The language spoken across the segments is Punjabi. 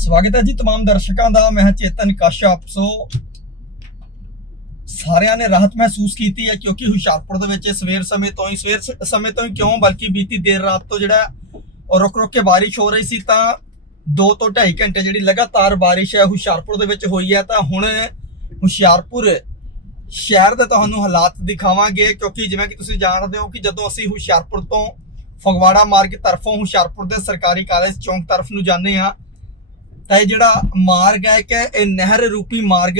ਸਵਾਗਤ ਹੈ ਜੀ तमाम ਦਰਸ਼ਕਾਂ ਦਾ ਮੈਂ ਹਾਂ ਚੇਤਨ ਕਾਸ਼ਪ ਸੋ ਸਾਰਿਆਂ ਨੇ ਰਾਹਤ ਮਹਿਸੂਸ ਕੀਤੀ ਹੈ ਕਿਉਂਕਿ ਹੁਸ਼ਿਆਰਪੁਰ ਦੇ ਵਿੱਚ ਸਵੇਰ ਸਮੇਂ ਤੋਂ ਹੀ ਸਵੇਰ ਸ- ਸਮੇਂ ਤੋਂ ਹੀ ਕਿਉਂ ਬਲਕਿ ਬੀਤੀ ਦੇਰ ਰਾਤ ਤੋਂ ਜਿਹੜਾ ਉਹ ਰੁਕ ਰੁਕ ਕੇ ਬਾਰਿਸ਼ ਹੋ ਰਹੀ ਸੀ ਤਾਂ 2 ਤੋਂ 2.5 ਘੰਟੇ ਜਿਹੜੀ ਲਗਾਤਾਰ ਬਾਰਿਸ਼ ਹੈ ਹੁਸ਼ਿਆਰਪੁਰ ਦੇ ਵਿੱਚ ਹੋਈ ਹੈ ਤਾਂ ਹੁਣ ਹੁਸ਼ਿਆਰਪੁਰ ਸ਼ਹਿਰ ਦੇ ਤੁਹਾਨੂੰ ਹਾਲਾਤ ਦਿਖਾਵਾਂਗੇ ਕਿਉਂਕਿ ਜਿਵੇਂ ਕਿ ਤੁਸੀਂ ਜਾਣਦੇ ਹੋ ਕਿ ਜਦੋਂ ਅਸੀਂ ਹੁਸ਼ਿਆਰਪੁਰ ਤੋਂ ਫਗਵਾੜਾ ਮਾਰਗ ਤਰਫੋਂ ਹੁਸ਼ਿਆਰਪੁਰ ਦੇ ਸਰਕਾਰੀ ਕਾਲਜ ਚੌਂਕ ਤਰਫ ਨੂੰ ਜਾਂਦੇ ਆ ਤਾਂ ਇਹ ਜਿਹੜਾ ਮਾਰਗ ਹੈ ਕਿ ਇਹ ਨਹਿਰ ਰੂਪੀ ਮਾਰਗ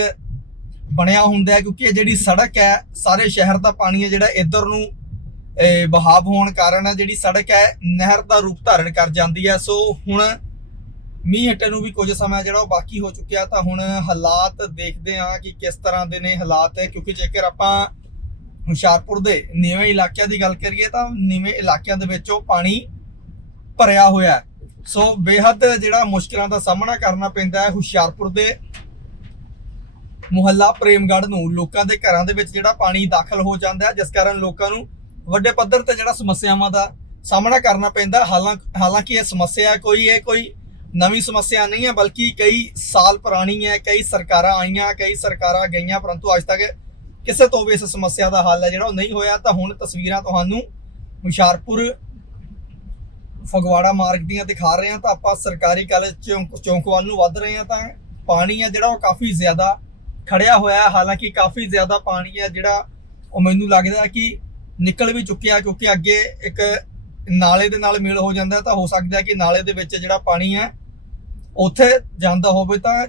ਬਣਿਆ ਹੁੰਦਾ ਹੈ, ਕਿਉਂਕਿ ਇਹ ਜਿਹੜੀ ਸੜਕ ਹੈ, ਸਾਰੇ ਸ਼ਹਿਰ ਦਾ ਪਾਣੀ ਹੈ ਜਿਹੜਾ ਇੱਧਰ ਨੂੰ ਬਹਾਵ ਹੋਣ ਕਾਰਨ ਹੈ, ਜਿਹੜੀ ਸੜਕ ਹੈ, ਨਹਿਰ ਦਾ ਰੂਪ ਧਾਰਨ ਕਰ ਜਾਂਦੀ ਹੈ। ਸੋ ਹੁਣ ਮੀਂਹ ਹਟੇ ਨੂੰ ਵੀ ਕੁਝ ਸਮਾਂ ਜਿਹੜਾ ਉਹ ਬਾਕੀ ਹੋ ਚੁੱਕਿਆ, ਤਾਂ ਹੁਣ ਹਾਲਾਤ ਦੇਖਦੇ ਹਾਂ ਕਿ ਕਿਸ ਤਰ੍ਹਾਂ ਦੇ ਨੇ ਹਾਲਾਤ ਹੈ ਕਿਉਂਕਿ ਜੇਕਰ ਆਪਾਂ ਹੁਸ਼ਿਆਰਪੁਰ ਦੇ ਨੀਵੇਂ ਇਲਾਕਿਆਂ ਦੀ ਗੱਲ ਕਰੀਏ, ਤਾਂ ਨੀਵੇਂ ਇਲਾਕਿਆਂ ਦੇ ਵਿੱਚ ਉਹ ਪਾਣੀ ਭਰਿਆ ਹੋਇਆ ਹੈ। ਸੋ ਬੇਹੱਦ ਜਿਹੜਾ ਮੁਸ਼ਕਲਾਂ ਦਾ ਸਾਹਮਣਾ ਕਰਨਾ ਪੈਂਦਾ ਹੈ ਹੁਸ਼ਿਆਰਪੁਰ ਦੇ ਮੁਹੱਲਾ ਪ੍ਰੇਮਗੜ੍ਹ ਨੂੰ, ਲੋਕਾਂ ਦੇ ਘਰਾਂ ਦੇ ਵਿੱਚ ਜਿਹੜਾ ਪਾਣੀ ਦਾਖਲ ਹੋ ਜਾਂਦਾ ਹੈ, ਜਿਸ ਕਾਰਨ ਲੋਕਾਂ ਨੂੰ ਵੱਡੇ ਪੱਧਰ ਤੇ ਜਿਹੜਾ ਸਮੱਸਿਆਵਾਂ ਦਾ ਸਾਹਮਣਾ ਕਰਨਾ ਪੈਂਦਾ ਹਾਲਾਂ, ਹਾਲਾਂਕਿ ਇਹ ਸਮੱਸਿਆ ਕੋਈ ਇਹ ਕੋਈ ਨਵੀਂ ਸਮੱਸਿਆ ਨਹੀਂ ਹੈ, ਬਲਕਿ ਕਈ ਸਾਲ ਪੁਰਾਣੀ ਹੈ, ਕਈ ਸਰਕਾਰਾਂ ਆਈਆਂ, ਕਈ ਸਰਕਾਰਾਂ ਗਈਆਂ, ਪਰੰਤੂ ਅੱਜ ਤੱਕ ਕਿਸੇ ਤੋਂ ਵੀ ਇਸ ਸਮੱਸਿਆ ਦਾ ਹੱਲ ਹੈ ਜਿਹੜਾ ਉਹ ਨਹੀਂ ਹੋਇਆ। ਤਾਂ ਹੁਣ ਤਸਵੀਰਾਂ ਤੁਹਾਨੂੰ ਹੁਸ਼ਿਆਰਪੁਰ ਫਗਵਾੜਾ ਮਾਰਗ ਦੀਆਂ ਦਿਖਾ ਰਹੇ ਹਾਂ ਤਾਂ ਆਪਾਂ ਸਰਕਾਰੀ ਕਾਲਜ ਚੌਂਕ ਚੌਂਕ ਵੱਲ ਨੂੰ ਵੱਧ ਰਹੇ ਹਾਂ ਤਾਂ ਪਾਣੀ ਹੈ ਜਿਹੜਾ ਉਹ ਕਾਫੀ ਜ਼ਿਆਦਾ ਖੜਿਆ ਹੋਇਆ ਹੈ। ਹਾਲਾਂਕਿ ਕਾਫੀ ਜ਼ਿਆਦਾ ਪਾਣੀ ਹੈ ਜਿਹੜਾ ਉਹ ਮੈਨੂੰ ਲੱਗਦਾ ਕਿ ਨਿਕਲ ਵੀ ਚੁੱਕਿਆ ਕਿਉਂਕਿ ਅੱਗੇ ਇੱਕ ਨਾਲੇ ਦੇ ਨਾਲ ਮੇਲ ਹੋ ਜਾਂਦਾ ਤਾਂ ਹੋ ਸਕਦਾ ਕਿ ਨਾਲੇ ਦੇ ਵਿੱਚ ਜਿਹੜਾ ਪਾਣੀ ਹੈ ਉੱਥੇ ਜਾਂਦਾ ਹੋਵੇ ਤਾਂ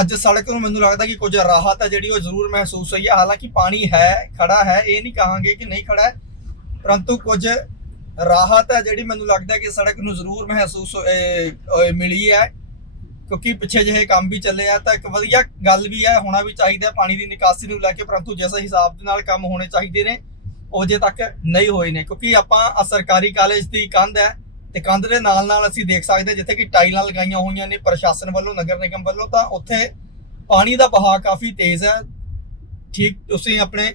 ਅੱਜ ਸੜਕ ਨੂੰ ਮੈਨੂੰ ਲੱਗਦਾ ਕਿ ਕੁਝ ਰਾਹਤ ਹੈ ਜਿਹੜੀ ਉਹ ਜ਼ਰੂਰ ਮਹਿਸੂਸ ਹੋਈ ਹੈ ਹਾਲਾਂਕਿ ਪਾਣੀ ਹੈ, ਖੜਾ ਹੈ, ਇਹ ਨਹੀਂ ਕਹਾਂਗੇ ਕਿ ਨਹੀਂ ਖੜਾ ਹੈ, ਪਰੰਤੂ ਕੁਝ ਰਾਹਤ ਹੈ ਜਿਹੜੀ ਮੈਨੂੰ ਲੱਗਦਾ ਕਿ ਸੜਕ ਨੂੰ ਜ਼ਰੂਰ ਮਹਿਸੂਸ ਮਿਲੀ ਹੈ। ਕਿਉਂਕਿ ਪਿੱਛੇ ਜਿਹੇ ਕੰਮ ਵੀ ਚੱਲੇ ਆ, ਤਾਂ ਇੱਕ ਵਧੀਆ ਗੱਲ ਵੀ ਹੈ, ਹੋਣਾ ਵੀ ਚਾਹੀਦਾ ਪਾਣੀ ਦੀ ਨਿਕਾਸੀ ਨੂੰ ਲੈ ਕੇ, ਪਰੰਤੂ ਜਿਸ ਹਿਸਾਬ ਦੇ ਨਾਲ ਕੰਮ ਹੋਣੇ ਚਾਹੀਦੇ ਨੇ, ਉਹ ਜੇ ਤੱਕ ਨਹੀਂ ਹੋਏ ਨੇ। ਕਿਉਂਕਿ ਆਪਾਂ ਸਰਕਾਰੀ ਕਾਲਜ ਦੀ ਕੰਧ ਹੈ, ਤੇ ਕੰਧ ਦੇ ਨਾਲ ਨਾਲ ਅਸੀਂ ਦੇਖ ਸਕਦੇ ਹਾਂ, ਜਿੱਥੇ ਕਿ ਟਾਈਲਾਂ ਲਗਾਈਆਂ ਹੋਈਆਂ ਨੇ ਪ੍ਰਸ਼ਾਸਨ ਵੱਲੋਂ, ਨਗਰ ਨਿਗਮ ਵੱਲੋਂ, ਤਾਂ ਉੱਥੇ ਪਾਣੀ ਦਾ ਬਹਾਅ ਕਾਫੀ ਤੇਜ਼ ਹੈ। ਠੀਕ ਤੁਸੀਂ ਆਪਣੇ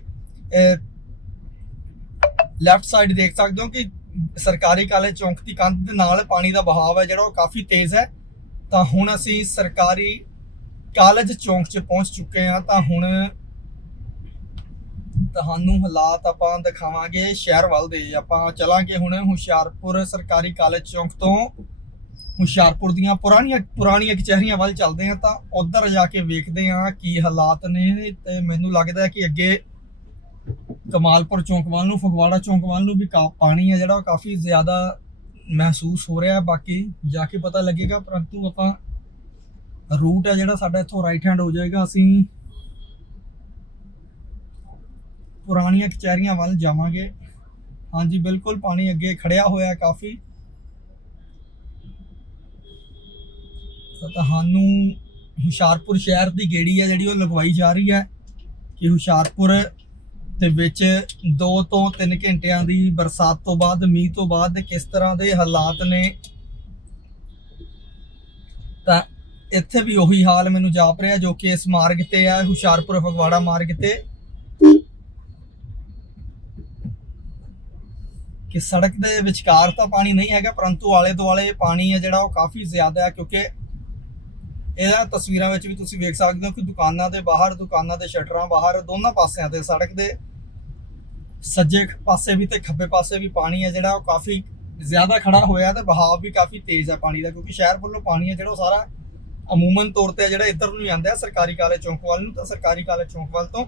ਲੈਫਟ ਸਾਈਡ ਦੇਖ ਸਕਦੇ ਹੋ ਕਿ ਸਰਕਾਰੀ ਕਾਲਜ ਚੌਂਕ ਦੀ ਕੰਧ ਦੇ ਨਾਲ ਪਾਣੀ ਦਾ ਬਹਾਵ ਹੈ, ਜਿਹੜਾ ਉਹ ਕਾਫੀ ਤੇਜ਼ ਹੈ। ਤਾਂ ਹੁਣ ਅਸੀਂ ਸਰਕਾਰੀ ਕਾਲਜ ਚੌਂਕ 'ਚ ਪਹੁੰਚ ਚੁੱਕੇ ਹਾਂ। ਤਾਂ ਹੁਣ ਤੁਹਾਨੂੰ ਹਾਲਾਤ ਆਪਾਂ ਦਿਖਾਵਾਂਗੇ ਸ਼ਹਿਰ ਵੱਲ ਦੇ। ਆਪਾਂ ਚਲਾਂਗੇ ਹੁਣ ਹੁਸ਼ਿਆਰਪੁਰ ਸਰਕਾਰੀ ਕਾਲਜ ਚੌਂਕ ਤੋਂ। ਹੁਸ਼ਿਆਰਪੁਰ ਦੀਆਂ ਪੁਰਾਣੀਆਂ ਪੁਰਾਣੀਆਂ ਕਚਹਿਰੀਆਂ ਵੱਲ ਚੱਲਦੇ ਹਾਂ ਤਾਂ ਉਧਰ ਜਾ ਕੇ ਵੇਖਦੇ ਹਾਂ ਕੀ ਹਾਲਾਤ ਨੇ ਤੇ ਮੈਨੂੰ ਲੱਗਦਾ ਕਿ ਅੱਗੇ ਕਮਾਲਪੁਰ ਚੌਂਕ ਵੱਲ ਨੂੰ, ਫਗਵਾੜਾ ਚੌਂਕ ਵੱਲ ਨੂੰ ਵੀ ਕਾ- ਪਾਣੀ ਹੈ ਜਿਹੜਾ, ਉਹ ਕਾਫੀ ਜ਼ਿਆਦਾ ਮਹਿਸੂਸ ਹੋ ਰਿਹਾ ਹੈ। ਬਾਕੀ ਜਾ ਕੇ ਪਤਾ ਲੱਗੇਗਾ, ਪਰੰਤੂ ਆਪਾਂ ਰੂਟ ਹੈ ਜਿਹੜਾ ਸਾਡਾ ਇੱਥੋਂ ਰਾਈਟ ਹੈਂਡ ਹੋ ਜਾਏਗਾ। ਅਸੀਂ ਪੁਰਾਣੀਆਂ ਕਚਹਿਰੀਆਂ ਵੱਲ ਜਾਵਾਂਗੇ। ਹਾਂਜੀ, ਬਿਲਕੁਲ ਪਾਣੀ ਅੱਗੇ ਖੜਿਆ ਹੋਇਆ ਕਾਫੀ। ਤੁਹਾਨੂੰ ਹੁਸ਼ਿਆਰਪੁਰ ਸ਼ਹਿਰ ਦੀ ਗੇੜੀ ਹੈ ਜਿਹੜੀ ਉਹ ਲਗਵਾਈ ਜਾ ਰਹੀ ਹੈ ਕਿ ਹੁਸ਼ਿਆਰਪੁਰ ਦੇ ਵਿੱਚ 2 ਤੋਂ 3 ਘੰਟਿਆਂ ਦੀ ਬਰਸਾਤ ਤੋਂ ਬਾਅਦ, ਮੀਂਹ ਤੋਂ ਬਾਅਦ ਕਿਸ ਤਰ੍ਹਾਂ ਦੇ ਹਾਲਾਤ ਨੇ? ਤਾਂ ਇੱਥੇ ਵੀ ਉਹੀ ਹਾਲ ਮੈਨੂੰ ਜਾਪ ਰਿਹਾ ਜੋ ਕਿ ਇਸ ਮਾਰਗ ਤੇ ਹੈ ਹੁਸ਼ਿਆਰਪੁਰ, ਫਗਵਾੜਾ ਮਾਰਗ ਤੇ। ਕਿ ਸੜਕ ਦੇ ਵਿਚਕਾਰ ਤਾਂ ਪਾਣੀ ਨਹੀਂ ਹੈਗਾ, ਪਰੰਤੂ ਆਲੇ ਦੁਆਲੇ ਪਾਣੀ ਹੈ ਜਿਹੜਾ ਉਹ ਕਾਫੀ ਜ਼ਿਆਦਾ ਹੈ, ਕਿਉਂਕਿ ਇਹਦਾ ਤਸਵੀਰਾਂ ਵਿੱਚ ਵੀ ਤੁਸੀਂ ਵੇਖ ਸਕਦੇ ਹੋ ਕਿ ਦੁਕਾਨਾਂ ਦੇ ਬਾਹਰ, ਦੁਕਾਨਾਂ ਦੇ ਸ਼ਟਰਾਂ ਬਾਹਰ, ਦੋਨਾਂ ਪਾਸਿਆਂ ਤੇ ਸੜਕ ਦੇ ਸੱਜੇ ਪਾਸੇ ਵੀ ਤੇ ਖੱਬੇ ਪਾਸੇ ਵੀ ਪਾਣੀ ਹੈ ਜਿਹੜਾ ਉਹ ਕਾਫੀ ਜ਼ਿਆਦਾ ਖੜਾ ਹੋਇਆ ਤੇ ਬਹਾਵ ਵੀ ਕਾਫੀ ਤੇਜ਼ ਹੈ ਪਾਣੀ ਦਾ, ਕਿਉਂਕਿ ਸ਼ਹਿਰ ਵੱਲੋਂ ਪਾਣੀ ਹੈ ਜਿਹੜਾ ਉਹ ਸਾਰਾ ਅਮੂਮਨ ਤੌਰ ਤੇ ਜਿਹੜਾ ਇੱਧਰ ਨੂੰ ਹੀ ਆਉਂਦਾ ਹੈ, ਸਰਕਾਰੀ ਕਾਲਜ ਚੌਂਕ ਵੱਲ ਨੂੰ, ਤਾਂ ਸਰਕਾਰੀ ਕਾਲਜ ਚੌਂਕ ਵੱਲ ਤੋਂ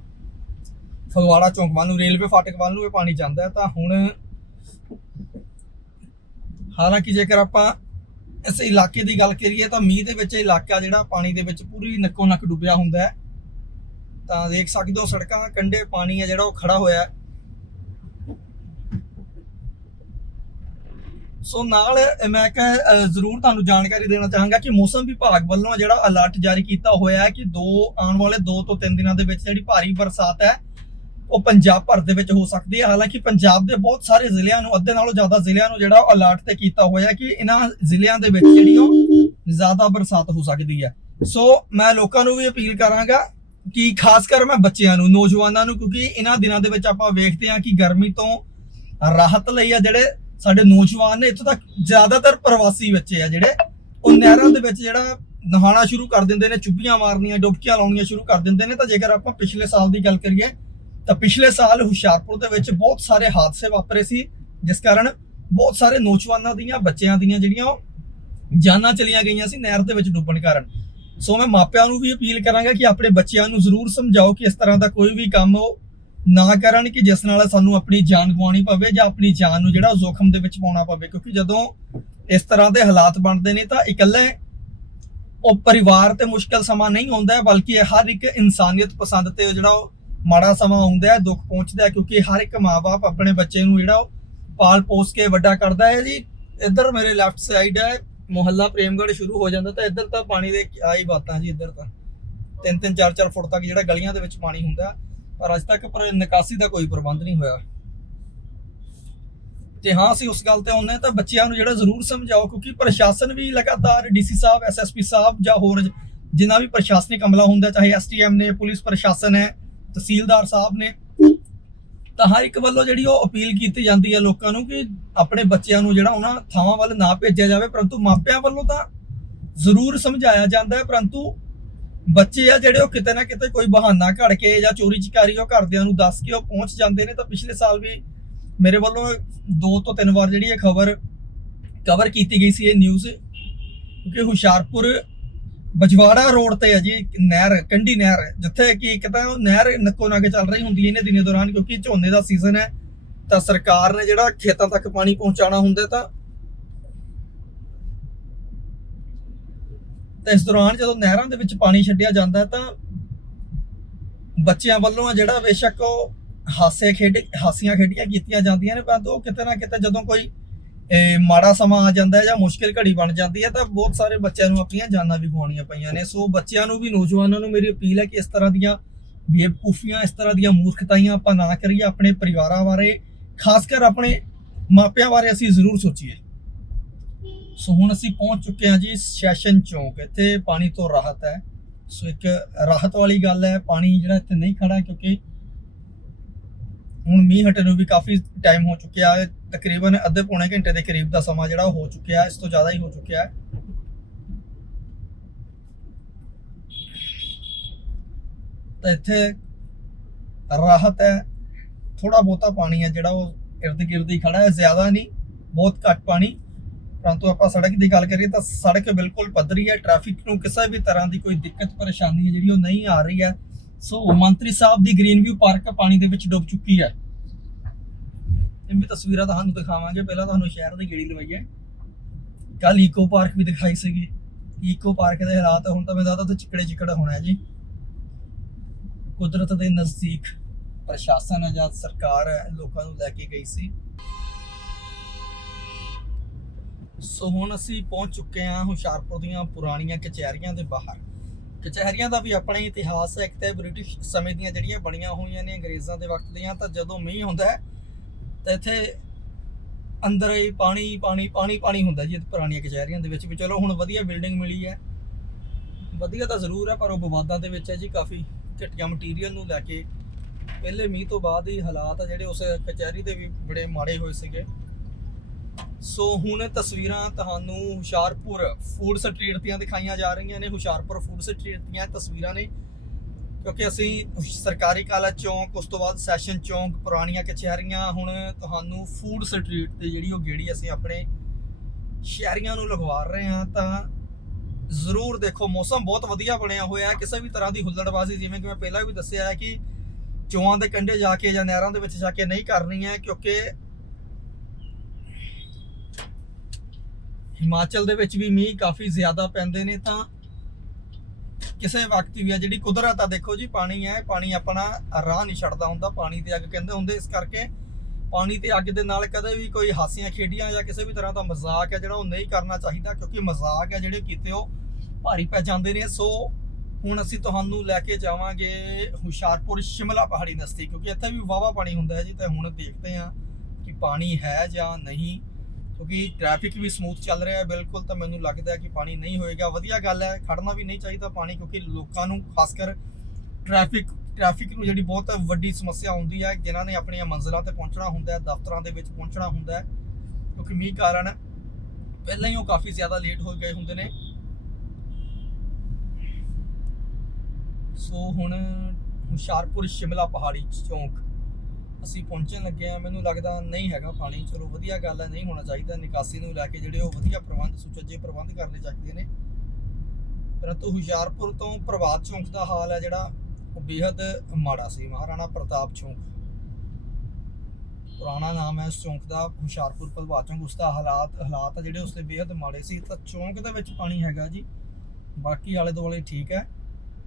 ਫਗਵਾੜਾ ਚੌਂਕ ਵੱਲ ਨੂੰ, ਰੇਲਵੇ ਫਾਟਕ ਵੱਲ ਨੂੰ ਇਹ ਪਾਣੀ ਜਾਂਦਾ ਹੈ। ਤਾਂ ਹੁਣ ਹਾਲਾਂਕਿ ਜੇਕਰ ਆਪਾਂ ਇਸ ਇਲਾਕੇ ਦੀ ਗੱਲ ਕਰੀਏ ਤਾਂ ਮੀਂਹ ਦੇ ਵਿੱਚ ਇਹ ਇਲਾਕਾ ਜਿਹੜਾ ਪਾਣੀ ਦੇ ਵਿੱਚ ਪੂਰੀ ਨੱਕੋ ਨੱਕ ਡੁੱਬਿਆ ਹੁੰਦਾ ਹੈ। ਤਾਂ ਦੇਖ ਸਕਦੇ ਹੋ ਸੜਕਾਂ, ਕੰਢੇ ਪਾਣੀ ਹੈ ਜਿਹੜਾ ਉਹ ਖੜਾ ਹੋਇਆ ਹੈ। ਸੋ ਨਾਲ ਮੈਂ ਕਿ ਜ਼ਰੂਰ ਤੁਹਾਨੂੰ ਜਾਣਕਾਰੀ ਦੇਣਾ ਚਾਹਾਂਗਾ ਕਿ ਮੌਸਮ ਵਿਭਾਗ ਵੱਲੋਂ ਜਿਹੜਾ ਅਲਰਟ ਜਾਰੀ ਕੀਤਾ ਹੋਇਆ ਹੈ ਕਿ ਦੋ, ਆਉਣ ਵਾਲੇ 2 ਤੋਂ 3 ਦਿਨਾਂ ਦੇ ਵਿੱਚ ਜਿਹੜੀ ਭਾਰੀ ਬਰਸਾਤ ਹੈ, ਉਹ ਪੰਜਾਬ ਭਰ ਦੇ ਵਿੱਚ ਹੋ ਸਕਦੀ ਹੈ। ਹਾਲਾਂਕਿ ਪੰਜਾਬ ਦੇ ਬਹੁਤ ਸਾਰੇ ਜ਼ਿਲ੍ਹਿਆਂ ਨੂੰ, ਅੱਧੇ ਨਾਲੋਂ ਜ਼ਿਆਦਾ ਜ਼ਿਲ੍ਹਿਆਂ ਨੂੰ ਜਿਹੜਾ ਅਲਰਟ ਤੇ ਕੀਤਾ ਹੋਇਆ ਕਿ ਇਹਨਾਂ ਜ਼ਿਲ੍ਹਿਆਂ ਦੇ ਵਿੱਚ ਜਿਹੜੀ ਉਹ ਜ਼ਿਆਦਾ ਬਰਸਾਤ ਹੋ ਸਕਦੀ ਹੈ। ਸੋ ਮੈਂ ਲੋਕਾਂ ਨੂੰ ਵੀ ਅਪੀਲ ਕਰਾਂਗਾ ਕਿ ਖਾਸ ਕਰ ਮੈਂ ਬੱਚਿਆਂ ਨੂੰ, ਨੌਜਵਾਨਾਂ ਨੂੰ, ਕਿਉਂਕਿ ਇਹਨਾਂ ਦਿਨਾਂ ਦੇ ਵਿੱਚ ਆਪਾਂ ਵੇਖਦੇ ਹਾਂ ਕਿ ਗਰਮੀ ਤੋਂ ਰਾਹਤ ਲਈ ਆ ਜਿਹੜੇ ਸਾਡੇ ਨੌਜਵਾਨ ਨੇ ਇੱਥੋਂ ਤੱਕ ਜ਼ਿਆਦਾਤਰ ਪ੍ਰਵਾਸੀ ਬੱਚੇ ਆ ਜਿਹੜੇ। ਉਹ ਨਹਿਰਾਂ ਦੇ ਵਿੱਚ ਜਿਹੜਾ ਨਹਾਉਣਾ ਸ਼ੁਰੂ ਕਰ ਦਿੰਦੇ ਨੇ, ਚੁੱਭੀਆਂ ਮਾਰਨੀਆਂ, ਡੁਬਕੀਆਂ ਲਾਉਣੀਆਂ ਸ਼ੁਰੂ ਕਰ ਦਿੰਦੇ ਨੇ। ਤਾਂ ਜੇਕਰ ਆਪਾਂ ਪਿਛਲੇ ਸਾਲ ਦੀ ਗੱਲ ਕਰੀਏ, ਤਾਂ ਪਿਛਲੇ ਸਾਲ ਹੁਸ਼ਿਆਰਪੁਰ ਦੇ ਵਿੱਚ ਬਹੁਤ ਸਾਰੇ ਹਾਦਸੇ ਵਾਪਰੇ ਸੀ, ਜਿਸ ਕਾਰਨ ਬਹੁਤ ਸਾਰੇ ਨੌਜਵਾਨਾਂ ਦੀਆਂ, ਬੱਚਿਆਂ ਦੀਆਂ ਜਿਹੜੀਆਂ ਉਹ ਜਾਨਾਂ ਚਲੀਆਂ ਗਈਆਂ ਸੀ ਨਹਿਰ ਦੇ ਵਿੱਚ ਡੁੱਬਣ ਕਾਰਨ। ਸੋ ਮੈਂ ਮਾਪਿਆਂ ਨੂੰ ਵੀ ਅਪੀਲ ਕਰਾਂਗਾ ਕਿ ਆਪਣੇ ਬੱਚਿਆਂ ਨੂੰ ਜ਼ਰੂਰ ਸਮਝਾਓ ਕਿ ਇਸ ਤਰ੍ਹਾਂ ਦਾ ਕੋਈ ਵੀ ਕੰਮ ਉਹ ਨਾ ਕਰਨ ਕਿ ਜਿਸ ਨਾਲ ਸਾਨੂੰ ਆਪਣੀ ਜਾਨ ਗਵਾਉਣੀ ਪਵੇ ਜਾਂ ਆਪਣੀ ਜਾਨ ਨੂੰ ਜਿਹੜਾ ਜ਼ੋਖਮ ਦੇ ਵਿੱਚ ਪਾਉਣਾ ਪਵੇ, ਕਿਉਂਕਿ ਜਦੋਂ ਇਸ ਤਰ੍ਹਾਂ ਦੇ ਹਾਲਾਤ ਬਣਦੇ ਨੇ ਤਾਂ ਇਕੱਲੇ ਉਹ ਪਰਿਵਾਰ ਤੇ ਮੁਸ਼ਕਲ ਸਮਾਂ ਨਹੀਂ ਹੁੰਦਾ, ਬਲਕਿ ਹਰ ਇੱਕ ਇਨਸਾਨੀਅਤ ਪਸੰਦ ਤੇ ਜਿਹੜਾ ਉਹ ਮਾੜਾ ਸਮਾਂ ਆਉਂਦਾ ਹੈ, ਦੁੱਖ ਪਹੁੰਚਦਾ ਹੈ, ਕਿਉਂਕਿ ਹਰ ਇੱਕ ਮਾਪੇ ਆਪਣੇ ਬੱਚੇ ਨੂੰ ਜਿਹੜਾ ਉਹ ਪਾਲ ਪੋਸ ਕੇ ਵੱਡਾ ਕਰਦਾ ਹੈ ਜੀ। ਇੱਧਰ ਮੇਰੇ ਲੈਫਟ ਸਾਈਡ ਹੈ, ਮੁਹੱਲਾ ਪ੍ਰੇਮਗੜ੍ਹ ਸ਼ੁਰੂ ਹੋ ਜਾਂਦਾ ਤਾਂ ਇੱਧਰ ਤਾਂ ਪਾਣੀ ਦੇ ਆਈ ਬਾਤਾਂ ਜੀ, ਇੱਧਰ ਤਾਂ। ਤਿੰਨ ਤਿੰਨ ਚਾਰ ਚਾਰ ਫੁੱਟ ਤੱਕ ਜਿਹੜਾ ਗਲੀਆਂ ਦੇ ਵਿੱਚ ਪਾਣੀ ਹੁੰਦਾ। ਪਰ ਅੱਜ ਤੱਕ ਪਰ ਨਿਕਾਸੀ ਦਾ ਕੋਈ ਪ੍ਰਬੰਧ ਨਹੀਂ ਹੋਇਆ। ਤੇ ਹਾਂ ਅਸੀਂ ਉਸ ਗੱਲ ਤੇ ਆਉਂਦੇ ਤਾਂ ਬੱਚਿਆਂ ਨੂੰ ਜਿਹੜਾ ਜ਼ਰੂਰ ਸਮਝਾਓ, ਕਿਉਂਕਿ ਪ੍ਰਸ਼ਾਸਨ ਵੀ ਲਗਾਤਾਰ ਡੀਸੀ ਸਾਹਿਬ ਐਸਐਸਪੀ ਸਾਹਿਬ ਜਾਂ ਹੋਰ ਜਿੰਨਾ ਵੀ ਪ੍ਰਸ਼ਾਸਨਿਕ ਅਮਲਾ ਹੁੰਦਾ ਚਾਹੇ ਐਸਟੀਐਮ ਨੇ, ਪੁਲਿਸ ਪ੍ਰਸ਼ਾਸਨ ਹੈ, ਤਹਿਸੀਲਦਾਰ ਸਾਹਿਬ ਨੇ, ਤਾਂ ਹਰ ਇੱਕ ਵੱਲੋਂ ਜਿਹੜੀ ਉਹ ਅਪੀਲ ਕੀਤੀ ਜਾਂਦੀ ਹੈ ਲੋਕਾਂ ਨੂੰ ਕਿ ਆਪਣੇ ਬੱਚਿਆਂ ਨੂੰ ਜਿਹੜਾ ਉਹਨਾਂ ਥਾਵਾਂ ਵੱਲ ਨਾ ਭੇਜਿਆ ਜਾਵੇ, ਪਰੰਤੂ ਮਾਪਿਆਂ ਵੱਲੋਂ ਤਾਂ ਜ਼ਰੂਰ ਸਮਝਾਇਆ ਜਾਂਦਾ ਹੈ, ਪਰੰਤੂ ਬੱਚੇ ਆ ਜਿਹੜੇ ਉਹ ਕਿਤੇ ਨਾ ਕਿਤੇ ਕੋਈ ਬਹਾਨਾ ਘੜ ਕੇ ਜਾਂ ਚੋਰੀ ਚਕਾਰੀ ਉਹ ਘਰਦਿਆਂ ਨੂੰ ਦੱਸ ਕੇ ਉਹ ਪਹੁੰਚ ਜਾਂਦੇ ਨੇ ਤਾਂ ਪਿਛਲੇ ਸਾਲ ਵੀ ਮੇਰੇ ਵੱਲੋਂ ਦੋ ਤੋਂ ਤਿੰਨ ਵਾਰ ਜਿਹੜੀ ਇਹ ਖਬਰ ਕਵਰ ਕੀਤੀ ਗਈ ਸੀ ਇਹ ਨਿਊਜ਼ ਕਿਉਂਕਿ ਹੁਸ਼ਿਆਰਪੁਰ ਬਜਵਾੜਾ ਰੋਡ ਤੇ ਹੈ ਜੀ ਨਹਿਰ, ਕੰਢੀ ਨਹਿਰ, ਜਿੱਥੇ ਕਿ ਇੱਕ ਤਾਂ ਉਹ ਨਹਿਰ ਨੱਕੋ ਨਾਕੇ ਚੱਲ ਰਹੀ ਹੁੰਦੀ ਹੈ ਇਹਨੇ ਦਿਨੇ ਦੌਰਾਨ ਕਿਉਂਕਿ ਝੋਨੇ ਦਾ ਸੀਜ਼ਨ ਹੈ, ਤਾਂ ਸਰਕਾਰ ਨੇ ਜਿਹੜਾ ਖੇਤਾਂ ਤੱਕ ਪਾਣੀ ਪਹੁੰਚਾਉਣਾ ਹੁੰਦਾ ਤਾਂ ਤਾਂ ਇਸ ਦੌਰਾਨ ਜਦੋਂ ਨਹਿਰਾਂ ਦੇ ਵਿੱਚ ਪਾਣੀ ਛੱਡਿਆ ਜਾਂਦਾ ਤਾਂ ਬੱਚਿਆਂ ਵੱਲੋਂ ਆ ਜਿਹੜਾ ਬੇਸ਼ੱਕ ਉਹ ਹਾਸੇ ਖੇਡ, ਹਾਸੀਆਂ ਖੇਡੀਆਂ ਕੀਤੀਆਂ ਜਾਂਦੀਆਂ ਨੇ ਪਰ ਉਹ ਕਿਤੇ ਨਾ ਕਿਤੇ ਜਦੋਂ ਕੋਈ ਇਹ ਮਾੜਾ ਸਮਾਂ ਆ ਜਾਂਦਾ ਹੈ ਜਾਂ ਮੁਸ਼ਕਿਲ ਘੜੀ ਬਣ ਜਾਂਦੀ ਹੈ ਤਾਂ ਬਹੁਤ ਸਾਰੇ ਬੱਚਿਆਂ ਨੂੰ ਆਪਣੀਆਂ ਜਾਨਾਂ ਵੀ ਗਵਾਉਣੀਆਂ ਪਈਆਂ ਨੇ। ਸੋ ਬੱਚਿਆਂ ਨੂੰ ਵੀ, ਨੌਜਵਾਨਾਂ ਨੂੰ ਮੇਰੀ ਅਪੀਲ ਹੈ ਕਿ ਇਸ ਤਰ੍ਹਾਂ ਦੀਆਂ ਬੇਵਕੂਫੀਆਂ, ਇਸ ਤਰ੍ਹਾਂ ਦੀਆਂ ਮੂਰਖਤਾਈਆਂ ਆਪਾਂ ਨਾ ਕਰੀਏ, ਆਪਣੇ ਪਰਿਵਾਰਾਂ ਬਾਰੇ, ਖਾਸ ਕਰ ਆਪਣੇ ਮਾਪਿਆਂ ਬਾਰੇ ਅਸੀਂ ਜ਼ਰੂਰ ਸੋਚੀਏ। ਸੋ ਹੁਣ ਅਸੀਂ ਪਹੁੰਚ ਚੁੱਕੇ ਹਾਂ ਜੀ ਸੈਸ਼ਨ ਚੌਂਕ। ਇੱਥੇ ਪਾਣੀ ਤੋਂ ਰਾਹਤ ਹੈ। ਸੋ ਇੱਕ ਰਾਹਤ ਵਾਲੀ ਗੱਲ ਹੈ, ਪਾਣੀ ਜਿਹੜਾ ਇੱਥੇ ਨਹੀਂ ਖੜਾ ਕਿਉਂਕਿ ਹੁਣ ਮੀਂਹ ਹਟਣ ਨੂੰ ਵੀ ਕਾਫੀ ਟਾਈਮ ਹੋ ਚੁੱਕਿਆ ਹੈ। ਤਕਰੀਬਨ ਅੱਧੇ ਪੌਣੇ ਘੰਟੇ ਦੇ ਕਰੀਬ ਦਾ ਸਮਾਂ ਜਿਹੜਾ ਉਹ ਹੋ ਚੁੱਕਿਆ ਹੈ, ਇਸ ਤੋਂ ਜ਼ਿਆਦਾ ਹੀ ਹੋ ਚੁੱਕਿਆ ਹੈ। ਤਾਂ ਇੱਥੇ ਰਾਹਤ ਹੈ। ਥੋੜਾ ਬਹੁਤਾ ਪਾਣੀ ਹੈ ਜਿਹੜਾ ਉਹ ਇਰਦ ਗਿਰਦ ਹੀ ਖੜਾ ਹੈ, ਜ਼ਿਆਦਾ ਨਹੀਂ, ਬਹੁਤ ਘੱਟ ਪਾਣੀ। ਪਰੰਤੂ ਆਪਾਂ ਸੜਕ ਦੀ ਗੱਲ ਕਰੀਏ ਤਾਂ ਸੜਕ ਬਿਲਕੁਲ ਪੱਧਰੀ ਹੈ ਟ੍ਰੈਫਿਕ ਨੂੰ ਕਿਸੇ ਵੀ ਤਰ੍ਹਾਂ ਦੀ ਕੋਈ ਦਿੱਕਤ, ਪਰੇਸ਼ਾਨੀ ਹੈ ਜਿਹੜੀ ਉਹ ਨਹੀਂ ਆ ਰਹੀ ਹੈ। ਸੋ ਮੰਤਰੀ ਸਾਹਿਬ ਦੀ ਗ੍ਰੀਨ ਵਿਊ ਪਾਰਕ ਪਾਣੀ ਦੇ ਵਿੱਚ ਡੁੱਬ ਚੁੱਕੀ ਹੈ। ਇਹ ਵੀ ਤਸਵੀਰਾਂ ਤੁਹਾਨੂੰ ਦਿਖਾਵਾਂਗੇ। ਪਹਿਲਾਂ ਤੁਹਾਨੂੰ ਸ਼ਹਿਰ ਦੀ ਗੇੜੀ ਲਵਾਈਏ। ਕੱਲ ਈਕੋ ਪਾਰਕ ਵੀ ਦਿਖਾਈ ਸੀਗੀ। ਈਕੋ ਪਾਰਕ ਦੇ ਹਾਲਾਤ ਹੁਣ ਤਾਂ ਮੈਂ ਦੱਸਦਾ ਤੇ ਚਿੱਕੜੇ ਚਿੱਕੜ ਹੋਣਾ ਜੀ। ਕੁਦਰਤ ਦੇ ਨਜ਼ਦੀਕ ਪ੍ਰਸ਼ਾਸਨ ਹੈ ਜਾਂ ਸਰਕਾਰ ਹੈ, ਲੋਕਾਂ ਨੂੰ ਲੈ ਕੇ ਗਈ ਸੀ। ਸੋ ਹੁਣ ਅਸੀਂ ਪਹੁੰਚ ਚੁੱਕੇ ਹਾਂ ਹੁਸ਼ਿਆਰਪੁਰ ਦੀਆਂ ਪੁਰਾਣੀਆਂ ਕਚਹਿਰੀਆਂ ਦੇ ਬਾਹਰ। ਕਚਹਿਰੀਆਂ ਦਾ ਵੀ ਆਪਣਾ ਹੀ ਇਤਿਹਾਸ ਹੈ, ਇੱਕ ਤਾਂ ਬ੍ਰਿਟਿਸ਼ ਸਮੇਂ ਦੀਆਂ ਜਿਹੜੀਆਂ ਬਣੀਆਂ ਹੋਈਆਂ ਨੇ ਅੰਗਰੇਜ਼ਾਂ ਦੇ ਵਕਤ ਦੀਆਂ, ਤਾਂ ਜਦੋਂ ਮੀਂਹ ਹੁੰਦਾ ਹੈ, ਤਾਂ ਇੱਥੇ ਅੰਦਰ ਹੀ ਪਾਣੀ ਪਾਣੀ ਪਾਣੀ ਪਾਣੀ ਹੁੰਦਾ ਜੀ ਪੁਰਾਣੀਆਂ ਕਚਹਿਰੀਆਂ ਦੇ ਵਿੱਚ ਵੀ। ਚਲੋ ਹੁਣ ਵਧੀਆ ਬਿਲਡਿੰਗ ਮਿਲੀ ਹੈ। ਵਧੀਆ ਤਾਂ ਜ਼ਰੂਰ ਹੈ, ਪਰ ਉਹ ਵਿਵਾਦਾਂ ਦੇ ਵਿੱਚ ਹੈ ਜੀ, ਕਾਫੀ ਘਟੀਆ ਮਟੀਰੀਅਲ ਨੂੰ ਲੈ ਕੇ। ਪਹਿਲੇ ਮੀਂਹ ਤੋਂ ਬਾਅਦ ਹੀ ਹਾਲਾਤ ਆ ਜਿਹੜੇ ਉਸ ਕਚਹਿਰੀ ਦੇ ਵੀ ਬੜੇ ਮਾੜੇ ਹੋਏ ਸੀਗੇ। ਸੋ ਹੁਣ ਤਸਵੀਰਾਂ ਤੁਹਾਨੂੰ ਹੁਸ਼ਿਆਰਪੁਰ ਫੂਡ ਸਟਰੀਟ ਦੀਆਂ ਦਿਖਾਈਆਂ ਜਾ ਰਹੀਆਂ ਨੇ। ਹੁਸ਼ਿਆਰਪੁਰ ਫੂਡ ਸਟਰੀਟ ਦੀਆਂ ਤਸਵੀਰਾਂ ਨੇ। ਕਿਉਂਕਿ ਅਸੀਂ ਸਰਕਾਰੀ ਕਾਲਜ ਚੌਂਕ, ਉਸ ਤੋਂ ਬਾਅਦ ਸੈਸ਼ਨ ਚੌਂਕ, ਪੁਰਾਣੀਆਂ ਕਚਹਿਰੀਆਂ, ਹੁਣ ਤੁਹਾਨੂੰ ਫੂਡ ਸਟਰੀਟ ਤੇ ਜਿਹੜੀ ਉਹ ਗੇੜੀ ਅਸੀਂ ਆਪਣੇ ਸ਼ਹਿਰੀਆਂ ਨੂੰ ਲਗਵਾ ਰਹੇ ਹਾਂ, ਤਾਂ ਜ਼ਰੂਰ ਦੇਖੋ, ਮੌਸਮ ਬਹੁਤ ਵਧੀਆ ਬਣਿਆ ਹੋਇਆ ਹੈ। ਕਿਸੇ ਵੀ ਤਰ੍ਹਾਂ ਦੀ ਹੁੱਲੜਬਾਜ਼ੀ, ਜਿਵੇਂ ਕਿ ਮੈਂ ਪਹਿਲਾਂ ਵੀ ਦੱਸਿਆ ਹੈ ਕਿ ਚੌਆਂ ਦੇ ਕੰਢੇ ਜਾ ਕੇ ਜਾਂ ਨਹਿਰਾਂ ਦੇ ਵਿੱਚ ਜਾ ਕੇ ਨਹੀਂ ਕਰਨੀ ਹੈ, ਕਿਉਂਕਿ ਹਿਮਾਚਲ ਦੇ ਵਿੱਚ ਵੀ ਮੀਂਹ ਕਾਫੀ ਜ਼ਿਆਦਾ ਪੈਂਦੇ ਨੇ ਤਾਂ ਕਿਸੇ ਵਕਤ ਵੀ ਆ ਜਿਹੜੀ ਕੁਦਰਤ ਆ, ਦੇਖੋ ਜੀ, ਪਾਣੀ ਹੈ, ਪਾਣੀ ਆਪਣਾ ਰਾਹ ਨਹੀਂ ਛੱਡਦਾ ਹੁੰਦਾ, ਪਾਣੀ ਤੇ ਅੱਗ ਕਹਿੰਦੇ ਹੁੰਦੇ ਇਸ ਕਰਕੇ। ਪਾਣੀ ਤੇ ਅੱਗ ਦੇ ਨਾਲ ਕਦੇ ਵੀ ਕੋਈ ਹਾਸੀਆਂ, ਖੇਡੀਆਂ ਜਾਂ ਕਿਸੇ ਵੀ ਤਰ੍ਹਾਂ ਦਾ ਮਜ਼ਾਕ ਹੈ ਜਿਹੜਾ ਉਹ ਨਹੀਂ ਕਰਨਾ ਚਾਹੀਦਾ ਕਿਉਂਕਿ ਮਜ਼ਾਕ ਹੈ ਜਿਹੜੇ ਕੀਤੇ ਉਹ ਭਾਰੀ ਪੈ ਜਾਂਦੇ ਨੇ। ਸੋ ਹੁਣ ਅਸੀਂ ਤੁਹਾਨੂੰ ਲੈ ਕੇ ਜਾਵਾਂਗੇ ਹੁਸ਼ਿਆਰਪੁਰ ਸ਼ਿਮਲਾ ਪਹਾੜੀ ਨਸਤੀ ਕਿਉਂਕਿ ਇੱਥੇ ਵੀ ਵਾਵਾ ਪਾਣੀ ਹੁੰਦਾ ਹੈ ਜੀ ਤੇ ਹੁਣ ਦੇਖਦੇ ਹਾਂ ਕਿ ਪਾਣੀ ਹੈ ਜਾਂ ਨਹੀਂ। ਕਿਉਂਕਿ ਟ੍ਰੈਫਿਕ ਵੀ ਸਮੂਥ ਚੱਲ ਰਿਹਾ ਹੈ, ਬਿਲਕੁਲ ਤਾਂ ਮੈਨੂੰ ਲੱਗਦਾ ਕਿ ਪਾਣੀ ਨਹੀਂ ਹੋਏਗਾ। ਵਧੀਆ ਗੱਲ ਹੈ, ਖੜਨਾ ਵੀ ਨਹੀਂ ਚਾਹੀਦਾ ਪਾਣੀ ਕਿਉਂਕਿ ਲੋਕਾਂ ਨੂੰ ਖਾਸ ਕਰ ਟ੍ਰੈਫਿਕ ਟ੍ਰੈਫਿਕ ਨੂੰ ਜਿਹੜੀ ਬਹੁਤ ਵੱਡੀ ਸਮੱਸਿਆ ਹੁੰਦੀ ਹੈ, ਜਿਨ੍ਹਾਂ ਨੇ ਆਪਣੀਆਂ ਮੰਜ਼ਿਲਾਂ ਤੇ ਪਹੁੰਚਣਾ ਹੁੰਦਾ ਹੈ, ਦਫ਼ਤਰਾਂ ਦੇ ਵਿੱਚ ਪਹੁੰਚਣਾ ਹੁੰਦਾ ਹੈ, ਕਿਉਂਕਿ ਮੀਂਹ ਕਾਰਨ ਪਹਿਲਾਂ ਹੀ ਉਹ ਕਾਫੀ ਜ਼ਿਆਦਾ ਲੇਟ ਹੋ ਗਏ ਹੁੰਦੇ ਨੇ। ਸੋ ਹੁਣ ਹੁਸ਼ਿਆਰਪੁਰ ਸ਼ਿਮਲਾ ਪਹਾੜੀ ਚੌਂਕ ਅਸੀਂ ਪਹੁੰਚਣ ਲੱਗੇ ਆ ਮੈਨੂੰ ਲੱਗਦਾ ਨਹੀਂ ਹੈਗਾ ਪਾਣੀ। ਚਲੋ ਵਧੀਆ ਗੱਲ ਹੈ, ਨਹੀਂ ਹੋਣਾ ਚਾਹੀਦਾ। ਨਿਕਾਸੀ ਨੂੰ ਲੈ ਕੇ ਜਿਹੜੇ ਉਹ ਵਧੀਆ ਪ੍ਰਬੰਧ, ਸੁਚੱਜੇ ਪ੍ਰਬੰਧ ਕਰਨੇ ਚਾਹੀਦੇ ਨੇ। ਪਰੰਤੂ ਹੁਸ਼ਿਆਰਪੁਰ ਤੋਂ ਪ੍ਰਵਾਦ ਚੌਂਕ ਦਾ ਹਾਲ ਹੈ ਜਿਹੜਾ, ਉਹ ਬੇहद ਮਾੜਾ ਸੀ। ਮਹਾਰਾਣਾ ਪ੍ਰਤਾਪ ਚੌਂਕ। ਪੁਰਾਣਾ ਨਾਮ ਹੈ ਉਸ ਚੌਂਕ ਦਾ, ਹੁਸ਼ਿਆਰਪੁਰ ਪ੍ਰਵਾਦ ਚੌਂਕ। ਉਸ ਦਾ ਹਾਲਾਤ ਹਾਲਾਤ ਜਿਹੜੇ ਉਸ ਦੇ ਬੇहद ਮਾੜੇ ਸੀ। ਤਾਂ ਚੌਂਕ ਦੇ ਵਿੱਚ ਪਾਣੀ ਹੈਗਾ ਜੀ। ਬਾਕੀ ਆਲੇ ਦੁਆਲੇ ਠੀਕ ਹੈ।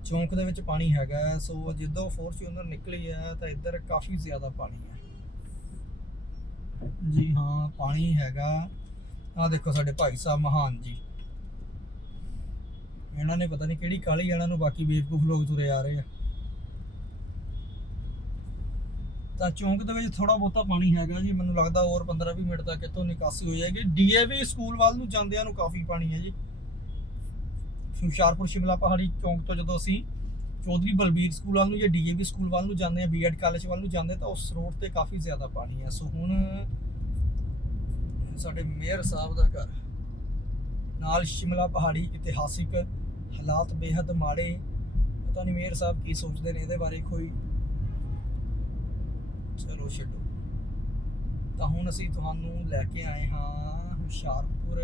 ਚੌਂਕ ਦੇ ਵਿੱਚ ਪਾਣੀ ਹੈਗਾ ਸੋ ਜਦੋਂ ਫੋਰਚੂਨਰ ਨਿਕਲੀ ਹੈ ਤਾਂ ਇੱਧਰ ਕਾਫੀ ਜ਼ਿਆਦਾ ਪਾਣੀ ਹੈ। ਜੀ ਹਾਂ, ਪਾਣੀ ਹੈਗਾ। ਆ ਦੇਖੋ ਸਾਡੇ ਭਾਈ ਸਾਹਿਬ ਮਹਾਨ ਜੀ। ਇਹਨਾਂ ਨੇ ਪਤਾ ਨਹੀਂ ਕਿਹੜੀ ਕਾਲੀ ਇਹਨਾਂ ਨੂੰ ਬਾਕੀ ਬੇਵਕੂਫ ਲੋਕ ਤੁਰੇ ਆ ਰਹੇ ਆ। ਤਾਂ ਚੌਂਕ ਦੇ ਵਿੱਚ ਥੋੜਾ ਬਹੁਤਾ ਪਾਣੀ ਹੈਗਾ ਜੀ, ਮੈਨੂੰ ਲੱਗਦਾ ਹੋਰ 15-20 ਮਿੰਟ ਤੱਕ ਇੱਥੋਂ ਨਿਕਾਸੀ ਹੋ ਜਾਏਗੀ ਡੀਏਵੀ ਸਕੂਲ ਵੱਲ ਨੂੰ ਜਾਂਦਿਆਂ ਨੂੰ ਕਾਫੀ ਪਾਣੀ ਹੈ ਜੀ। ਹੁਸ਼ਿਆਰਪੁਰ ਸ਼ਿਮਲਾ ਪਹਾੜੀ ਚੌਂਕ ਤੋਂ ਜਦੋਂ ਅਸੀਂ ਚੌਧਰੀ ਬਲਬੀਰ ਸਕੂਲ ਵੱਲ ਨੂੰ ਜਾਂ ਡੀਏਵੀ ਸਕੂਲ ਵੱਲ ਨੂੰ ਜਾਂਦੇ ਆ ਬੀਐਡ ਕਾਲਜ ਵੱਲ ਨੂੰ ਜਾਂਦੇ ਤਾਂ ਉਸ ਰੋਡ ਤੇ ਕਾਫੀ ਜ਼ਿਆਦਾ ਪਾਣੀ ਹੈ। ਸੋ ਹੁਣ ਸਾਡੇ ਮੇਅਰ ਸਾਹਿਬ ਦਾ ਘਰ। ਨਾਲ ਸ਼ਿਮਲਾ ਪਹਾੜੀ ਇਤਿਹਾਸਿਕ ਹਾਲਾਤ ਬੇहद ਮਾੜੇ। ਪਤਾ ਨਹੀਂ ਮੇਅਰ ਸਾਹਿਬ ਕੀ ਸੋਚਦੇ ਨੇ ਇਹਦੇ ਬਾਰੇ ਕੋਈ। ਚਲੋ ਛੱਡੋ। ਤਾਂ ਹੁਣ ਅਸੀਂ ਤੁਹਾਨੂੰ ਲੈ ਕੇ ਆਏ ਹਾਂ ਹੁਸ਼ਿਆਰਪੁਰ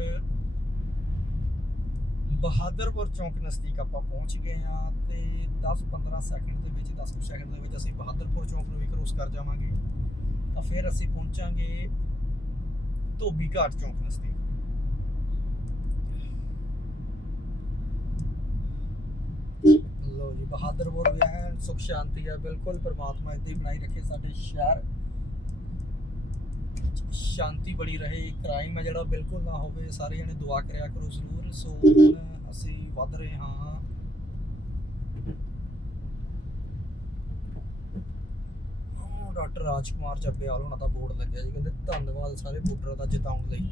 ਬਹਾਦਰਪੁਰ ਚੌਂਕ ਨਜ਼ਦੀਕ ਆਪਾਂ ਪਹੁੰਚ ਗਏ ਹਾਂ ਤੇ 10-15 ਸੈਕਿੰਡ ਦੇ ਵਿੱਚ 10 ਸੈਕਿੰਡ ਦੇ ਵਿੱਚ ਅਸੀਂ ਬਹਾਦਰਪੁਰ ਚੌਂਕ ਨੂੰ ਵੀ ਕ੍ਰੋਸ ਕਰ ਜਾਵਾਂਗੇ। ਤਾਂ ਫਿਰ ਅਸੀਂ ਪਹੁੰਚਾਂਗੇ ਧੋਬੀ ਘਾਟ ਚੌਂਕ ਨਜ਼ਦੀਕ। ਲੋ ਜੀ, ਬਹਾਦਰਪੁਰ ਵੀ ਸੁਖ ਸ਼ਾਂਤੀ ਹੈ ਬਿਲਕੁਲ ਪ੍ਰਮਾਤਮਾ ਇੱਦਾਂ ਹੀ ਬਣਾਈ ਰੱਖੇ ਸਾਡੇ ਸ਼ਹਿਰ। ਸ਼ਾਂਤੀ ਬੜੀ ਰਹੇ ਕ੍ਰਾਈਮ ਹੈ ਜਿਹੜਾ ਬਿਲਕੁਲ ਨਾ ਹੋਵੇ, ਸਾਰੇ ਜਣੇ ਦੁਆ ਕਰਿਆ ਕਰੋ ਜ਼ਰੂਰ। ਸੋ ਹੁਣ ਅਸੀਂ ਵੱਧ ਰਹੇ ਹਾਂ। ਡਾਕਟਰ ਰਾਜਕੁਮਾਰ ਚੱਬੇਵਾਲ ਉਹਨਾਂ ਦਾ ਬੋਰਡ ਲੱਗਿਆ ਜੀ, ਕਹਿੰਦੇ ਧੰਨਵਾਦ ਸਾਰੇ ਵੋਟਰਾਂ ਦਾ ਜਿਤਾਉਣ ਲਈ।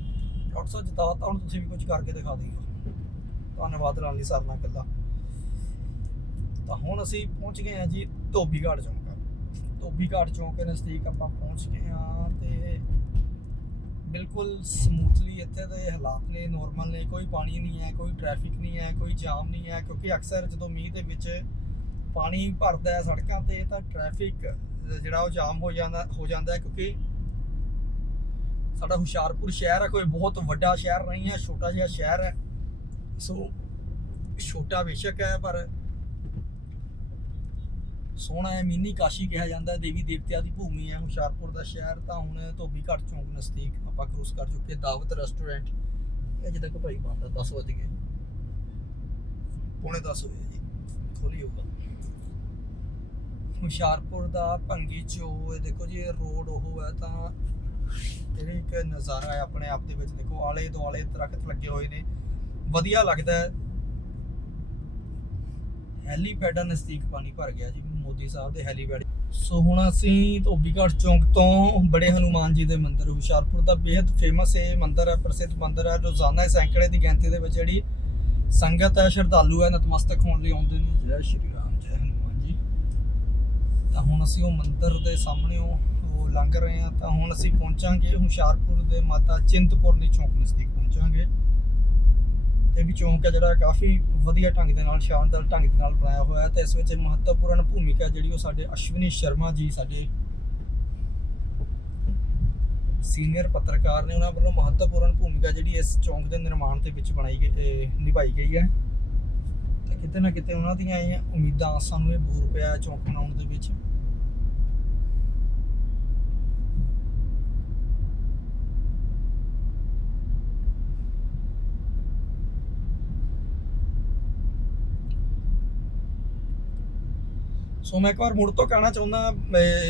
ਡਾਕਟਰ ਸਾਹਿਬ ਜਿਤਾਤਾ ਹੁਣ ਤੁਸੀਂ ਵੀ ਕੁਝ ਕਰਕੇ ਦਿਖਾ ਦਿਓ। ਧੰਨਵਾਦ ਰਾਣੀ ਸਰਨਾ ਕੱਲਾ ਤਾਂ ਹੁਣ ਅਸੀਂ ਪਹੁੰਚ ਗਏ ਹਾਂ ਜੀ ਧੋਬੀਘਾਟ ਚੌਂਕ। ਧੋਬੀਘਾਟ ਚੌਂਕ ਦੇ ਨਜ਼ਦੀਕ ਆਪਾਂ ਪਹੁੰਚ ਗਏ ਹਾਂ। ਬਿਲਕੁਲ ਸਮੂਥਲੀ ਇੱਥੇ ਦੇ ਹਾਲਾਤ ਨੇ ਨੋਰਮਲ ਨੇ, ਕੋਈ ਪਾਣੀ ਨਹੀਂ ਹੈ, ਕੋਈ ਟ੍ਰੈਫਿਕ ਨਹੀਂ ਹੈ, ਕੋਈ ਜਾਮ ਨਹੀਂ ਹੈ, ਕਿਉਂਕਿ ਅਕਸਰ ਜਦੋਂ ਮੀਂਹ ਦੇ ਵਿੱਚ ਪਾਣੀ ਭਰਦਾ ਹੈ ਸੜਕਾਂ ਤੇ, ਤਾਂ ਟ੍ਰੈਫਿਕ ਜਿਹੜਾ ਉਹ ਜਾਮ ਹੋ ਜਾਂਦਾ ਹੋ ਜਾਂਦਾ ਹੈ, ਕਿਉਂਕਿ ਸਾਡਾ ਹੁਸ਼ਿਆਰਪੁਰ ਸ਼ਹਿਰ ਹੈ, ਕੋਈ ਬਹੁਤ ਵੱਡਾ ਸ਼ਹਿਰ ਨਹੀਂ ਹੈ, ਛੋਟਾ ਜਿਹਾ ਸ਼ਹਿਰ ਹੈ। ਸੋ ਛੋਟਾ ਬੇਸ਼ੱਕ ਹੈ, ਪਰ ਸੋਹਣਾ ਹੈ ਮਿੰਨੀ ਕਾਸ਼ੀ ਕਿਹਾ ਜਾਂਦਾ ਹੈ ਦੇਵੀ ਦੇਵਤਿਆਂ ਦੀ ਭੂਮੀ ਹੈ ਹੁਸ਼ਿਆਰਪੁਰ ਦਾ ਸ਼ਹਿਰ, ਤਾਂ ਹੁਣ ਧੋਬੀ ਘਾਟ ਚੌਂਕ ਨਜ਼ਦੀਕ ਆਪਾਂ ਕ੍ਰੋਸ ਕਰ ਚੁੱਕੇ ਦਾਵਤ ਰੈਸਟੋਰੈਂਟ ਇਹ ਜਿੱਦਾਂ ਭਾਈ ਬੰਦਾ 10 ਵਜ ਗਏ। ਪੌਣੇ 10 ਹੋਏ ਜੀ, ਖੋਲੀ ਹੋਊਗਾ। ਹੁਸ਼ਿਆਰਪੁਰ ਦਾ ਭੰਗੀ ਚੋ ਇਹ ਦੇਖੋ ਜੀ, ਇਹ ਰੋਡ ਉਹ ਹੈ, ਤਾਂ ਇਹ ਇੱਕ ਨਜ਼ਾਰਾ ਹੈ ਆਪਣੇ ਆਪ ਦੇ ਵਿੱਚ। ਦੇਖੋ ਆਲੇ ਦੁਆਲੇ ਦਰਖਤ ਲੱਗੇ ਹੋਏ ਨੇ। ਵਧੀਆ ਲੱਗਦਾ ਹੈ। ਹੈਲੀਪੈਡਾਂ ਨਜ਼ਦੀਕ ਪਾਣੀ ਭਰ ਗਿਆ ਜੀ ਮੋਦੀ ਸਾਹਿਬ ਦੇ ਹੈਲੀਪੈਡ ਸੋ ਹੁਣ ਅਸੀਂ ਧੋਬੀਘਾਟ ਚੌਂਕ ਤੋਂ ਬੜੇ ਹਨੂਮਾਨ ਜੀ ਦੇ ਮੰਦਿਰ, ਹੁਸ਼ਿਆਰਪੁਰ ਦਾ ਬੇहद ਫੇਮਸ ਇਹ ਮੰਦਿਰ ਹੈ, ਪ੍ਰਸਿੱਧ ਮੰਦਿਰ ਹੈ, ਰੋਜ਼ਾਨਾ ਇਸ ਸੈਂਕੜੇ ਦੀ ਗਿਣਤੀ ਦੇ ਵਿੱਚ ਜਿਹੜੀ ਸੰਗਤ ਹੈ, ਸ਼ਰਧਾਲੂ ਹੈ, ਨਤਮਸਤਕ ਹੋਣ ਲਈ ਆਉਂਦੇ ਨੇ। ਜੈ ਸ਼੍ਰੀ ਰਾਮ, ਜੈ ਹਨੂਮਾਨ ਜੀ। ਤਾਂ ਹੁਣ ਅਸੀਂ ਉਹ ਮੰਦਿਰ ਦੇ ਸਾਹਮਣੇ ਉਹ ਲੰਘ ਰਹੇ ਹਾਂ। ਤਾਂ ਹੁਣ ਅਸੀਂ ਪਹੁੰਚਾਂਗੇ ਹੁਸ਼ਿਆਰਪੁਰ ਦੇ ਮਾਤਾ ਚਿੰਤਪੁਰਨੀ ਚੌਂਕ ਨਜ਼ਦੀਕ ਪਹੁੰਚਾਂਗੇ। ਇਹ ਵੀ ਚੌਂਕ ਹੈ ਜਿਹੜਾ ਕਾਫੀ ਵਧੀਆ ਢੰਗ ਦੇ ਨਾਲ, ਸ਼ਾਨਦਾਰ ਢੰਗ ਦੇ ਨਾਲ ਬਣਾਇਆ ਹੋਇਆ ਹੈ ਤੇ ਇਸ ਵਿੱਚ ਮਹੱਤਵਪੂਰਨ ਭੂਮਿਕਾ ਜਿਹੜੀ ਉਹ ਸਾਡੇ ਅਸ਼ਵਨੀ ਸ਼ਰਮਾ ਜੀ, ਸਾਡੇ ਸੀਨੀਅਰ ਪੱਤਰਕਾਰ ਨੇ ਉਹਨਾਂ ਵੱਲੋਂ ਮਹੱਤਵਪੂਰਨ ਭੂਮਿਕਾ ਜਿਹੜੀ ਇਸ ਚੌਂਕ ਦੇ ਨਿਰਮਾਣ ਦੇ ਵਿੱਚ ਬਣਾਈ ਗਈ, ਇਹ ਨਿਭਾਈ ਗਈ ਹੈ। ਤੇ ਕਿਤੇ ਨਾ ਕਿਤੇ ਉਹਨਾਂ ਦੀਆਂ ਇਹ ਉਮੀਦਾਂ, ਆਸਾਂ ਨੂੰ ਇਹ ਬੂਰ ਪਿਆ ਚੌਂਕ ਬਣਾਉਣ ਦੇ ਵਿੱਚ। ਸੋ ਮੈਂ ਇੱਕ ਵਾਰ ਮੁੜ ਤੋਂ ਕਹਿਣਾ ਚਾਹੁੰਦਾ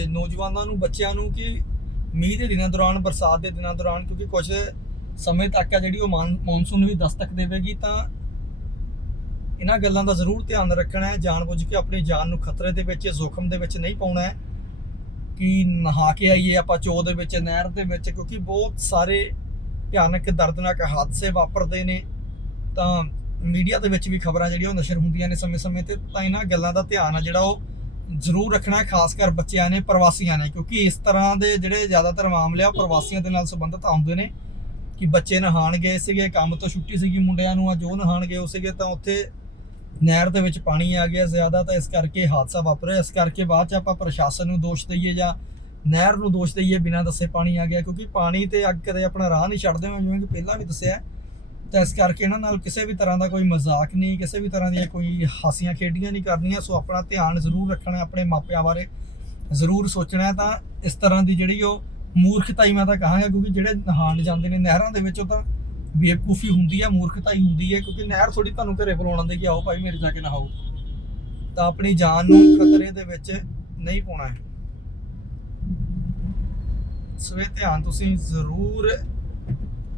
ਨੌਜਵਾਨਾਂ ਨੂੰ, ਬੱਚਿਆਂ ਨੂੰ ਕਿ ਮੀਂਹ ਦੇ ਦਿਨਾਂ ਦੌਰਾਨ, ਬਰਸਾਤ ਦੇ ਦਿਨਾਂ ਦੌਰਾਨ, ਕਿਉਂਕਿ ਕੁਝ ਸਮੇਂ ਤੱਕ ਆ ਜਿਹੜੀ ਉਹ ਮਾਨ- ਮੌਨਸੂਨ ਵੀ ਦਸਤਕ ਦੇਵੇਗੀ, ਤਾਂ ਇਹਨਾਂ ਗੱਲਾਂ ਦਾ ਜ਼ਰੂਰ ਧਿਆਨ ਰੱਖਣਾ ਹੈ, ਜਾਣਬੁੱਝ ਕੇ ਆਪਣੀ ਜਾਨ ਨੂੰ ਖਤਰੇ ਦੇ ਵਿੱਚ ਜ਼ੋਖਮ ਦੇ ਵਿੱਚ ਨਹੀਂ ਪਾਉਣਾ ਹੈ, ਕਿ ਨਹਾ ਕੇ ਆਈਏ ਆਪਾਂ ਚੋ ਦੇ ਵਿੱਚ, ਨਹਿਰ ਦੇ ਵਿੱਚ, ਕਿਉਂਕਿ ਬਹੁਤ ਸਾਰੇ ਭਿਆਨਕ, ਦਰਦਨਾਕ ਹਾਦਸੇ ਵਾਪਰਦੇ ਨੇ, ਤਾਂ ਮੀਡੀਆ ਦੇ ਵਿੱਚ ਵੀ ਖਬਰਾਂ ਜਿਹੜੀਆਂ ਉਹ ਨਸ਼ਰ ਹੁੰਦੀਆਂ ਨੇ ਸਮੇਂ-ਸਮੇਂ ਤੇ, ਤਾਂ ਇਹਨਾਂ ਗੱਲਾਂ ਦਾ ਧਿਆਨ ਆ ਜਿਹੜਾ ਉਹ ਜ਼ਰੂਰ ਰੱਖਣਾ ਖਾਸ ਕਰ ਬੱਚਿਆਂ ਨੇ, ਪ੍ਰਵਾਸੀਆਂ ਨੇ, ਕਿਉਂਕਿ ਇਸ ਤਰ੍ਹਾਂ ਦੇ ਜਿਹੜੇ ਜ਼ਿਆਦਾਤਰ ਮਾਮਲੇ ਆ, ਉਹ ਪ੍ਰਵਾਸੀਆਂ ਦੇ ਨਾਲ ਸੰਬੰਧਿਤ ਆਉਂਦੇ ਨੇ ਕਿ ਬੱਚੇ ਨਹਾਣ ਗਏ ਸੀਗੇ, ਕੰਮ ਤੋਂ ਛੁੱਟੀ ਸੀਗੀ ਮੁੰਡਿਆਂ ਨੂੰ, ਅੱਜ ਉਹ ਨਹਾਣ ਗਏ ਹੋ ਸੀਗੇ, ਤਾਂ ਉੱਥੇ ਨਹਿਰ ਦੇ ਵਿੱਚ ਪਾਣੀ ਆ ਗਿਆ ਜ਼ਿਆਦਾ, ਤਾਂ ਇਸ ਕਰਕੇ ਹਾਦਸਾ ਵਾਪਰਿਆ, ਇਸ ਕਰਕੇ ਬਾਅਦ ਚ ਆਪਾਂ ਪ੍ਰਸ਼ਾਸਨ ਨੂੰ ਦੋਸ਼ ਦਈਏ ਜਾਂ ਨਹਿਰ ਨੂੰ ਦੋਸ਼ ਦਈਏ, ਬਿਨਾਂ ਦੱਸੇ ਪਾਣੀ ਆ ਗਿਆ, ਕਿਉਂਕਿ ਪਾਣੀ ਤੇ ਅੱਗ ਕਦੇ ਆਪਣਾ ਰਾਹ ਨਹੀਂ ਛੱਡਦੇ, ਮੈਂ ਜਿਵੇਂ ਕਿ ਪਹਿਲਾਂ ਵੀ ਦੱਸਿਆ ਤਾਂ ਇਸ ਕਰਕੇ ਇਹਨਾਂ ਨਾਲ ਕਿਸੇ ਵੀ ਤਰ੍ਹਾਂ ਦਾ ਕੋਈ ਮਜ਼ਾਕ ਨਹੀਂ, ਕਿਸੇ ਵੀ ਤਰ੍ਹਾਂ ਦੀਆਂ ਕੋਈ ਹਾਸੀਆਂ ਖੇਡੀਆਂ ਨਹੀਂ ਕਰਨੀਆਂ, ਸੋ ਆਪਣਾ ਧਿਆਨ ਜ਼ਰੂਰ ਰੱਖਣਾ ਆਪਣੇ ਮਾਪਿਆਂ ਬਾਰੇ, ਜ਼ਰੂਰ ਸੋਚਣਾ ਤਾਂ ਇਸ ਤਰ੍ਹਾਂ ਦੀ ਜਿਹੜੀ ਉਹ ਮੂਰਖਤਾਈ ਮੈਂ ਤਾਂ ਕਹਾਂਗਾ, ਕਿਉਂਕਿ ਜਿਹੜੇ ਨਹਾਉਣ ਜਾਂਦੇ ਨੇ ਨਹਿਰਾਂ ਦੇ ਵਿੱਚ, ਉਹ ਤਾਂ ਬੇਵਕੂਫੀ ਹੁੰਦੀ ਹੈ, ਮੂਰਖਤਾਈ ਹੁੰਦੀ ਹੈ, ਕਿਉਂਕਿ ਨਹਿਰ ਥੋੜੀ ਤੁਹਾਨੂੰ ਘਰੇ ਬੁਲਾਉਣ ਦੇ ਕਿ ਆਓ ਭਾਈ ਮੇਰੇ ਜਾ ਕੇ ਨਹਾਓ। ਤਾਂ ਆਪਣੀ ਜਾਨ ਨੂੰ ਖਤਰੇ ਦੇ ਵਿੱਚ ਨਹੀਂ ਪਾਉਣਾ ਹੈ। ਸੋ ਇਹ ਧਿਆਨ ਤੁਸੀਂ ਜ਼ਰੂਰ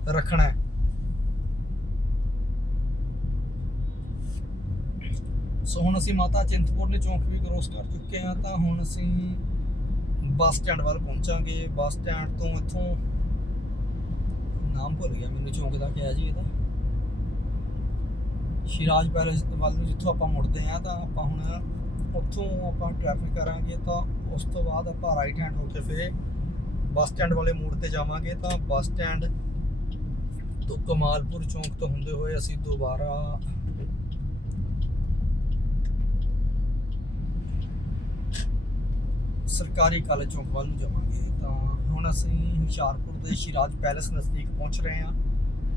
ਰੱਖਣਾ ਹੈ। ਸੋ ਹੁਣ ਅਸੀਂ ਮਾਤਾ ਚਿੰਤਪੁਰਨੀ ਚੌਂਕ ਵੀ ਕ੍ਰੋਸ ਕਰ ਚੁੱਕੇ ਹਾਂ, ਤਾਂ ਹੁਣ ਅਸੀਂ ਬੱਸ ਸਟੈਂਡ ਵੱਲ ਪਹੁੰਚਾਂਗੇ। ਬੱਸ ਸਟੈਂਡ ਤੋਂ ਇੱਥੋਂ ਨਾਮ ਭੁੱਲ ਗਿਆ ਮੈਨੂੰ, ਚੌਂਕ ਦਾ ਕਿਹਾ ਜੀ ਇਹਦਾ। ਸ਼ਿਰਾਜ ਪੈਲੇਸ ਵੱਲ ਨੂੰ ਜਿੱਥੋਂ ਆਪਾਂ ਮੁੜਦੇ ਆ ਤਾਂ ਆਪਾਂ ਹੁਣ ਉੱਥੋਂ ਆਪਾਂ ਟ੍ਰੈਫਿਕ ਕਰਾਂਗੇ, ਤਾਂ ਉਸ ਤੋਂ ਬਾਅਦ ਆਪਾਂ ਰਾਈਟ ਹੈਂਡ ਹੋ ਕੇ ਫਿਰ ਬੱਸ ਸਟੈਂਡ ਵਾਲੇ ਮੋੜ ਤੇ ਜਾਵਾਂਗੇ। ਤਾਂ ਬੱਸ ਸਟੈਂਡ ਤੋਂ ਕਮਾਲਪੁਰ ਚੌਂਕ ਤੋਂ ਹੁੰਦੇ ਹੋਏ ਅਸੀਂ ਦੁਬਾਰਾ ਸਰਕਾਰੀ ਕਾਲਜ ਚੌਂਕ ਵੱਲ ਨੂੰ ਜਾਵਾਂਗੇ। ਤਾਂ ਹੁਣ ਅਸੀਂ ਹੁਸ਼ਿਆਰਪੁਰ ਦੇ ਸ਼ਿਰਾਜ ਪੈਲੇਸ ਨਜ਼ਦੀਕ ਪਹੁੰਚ ਰਹੇ ਹਾਂ।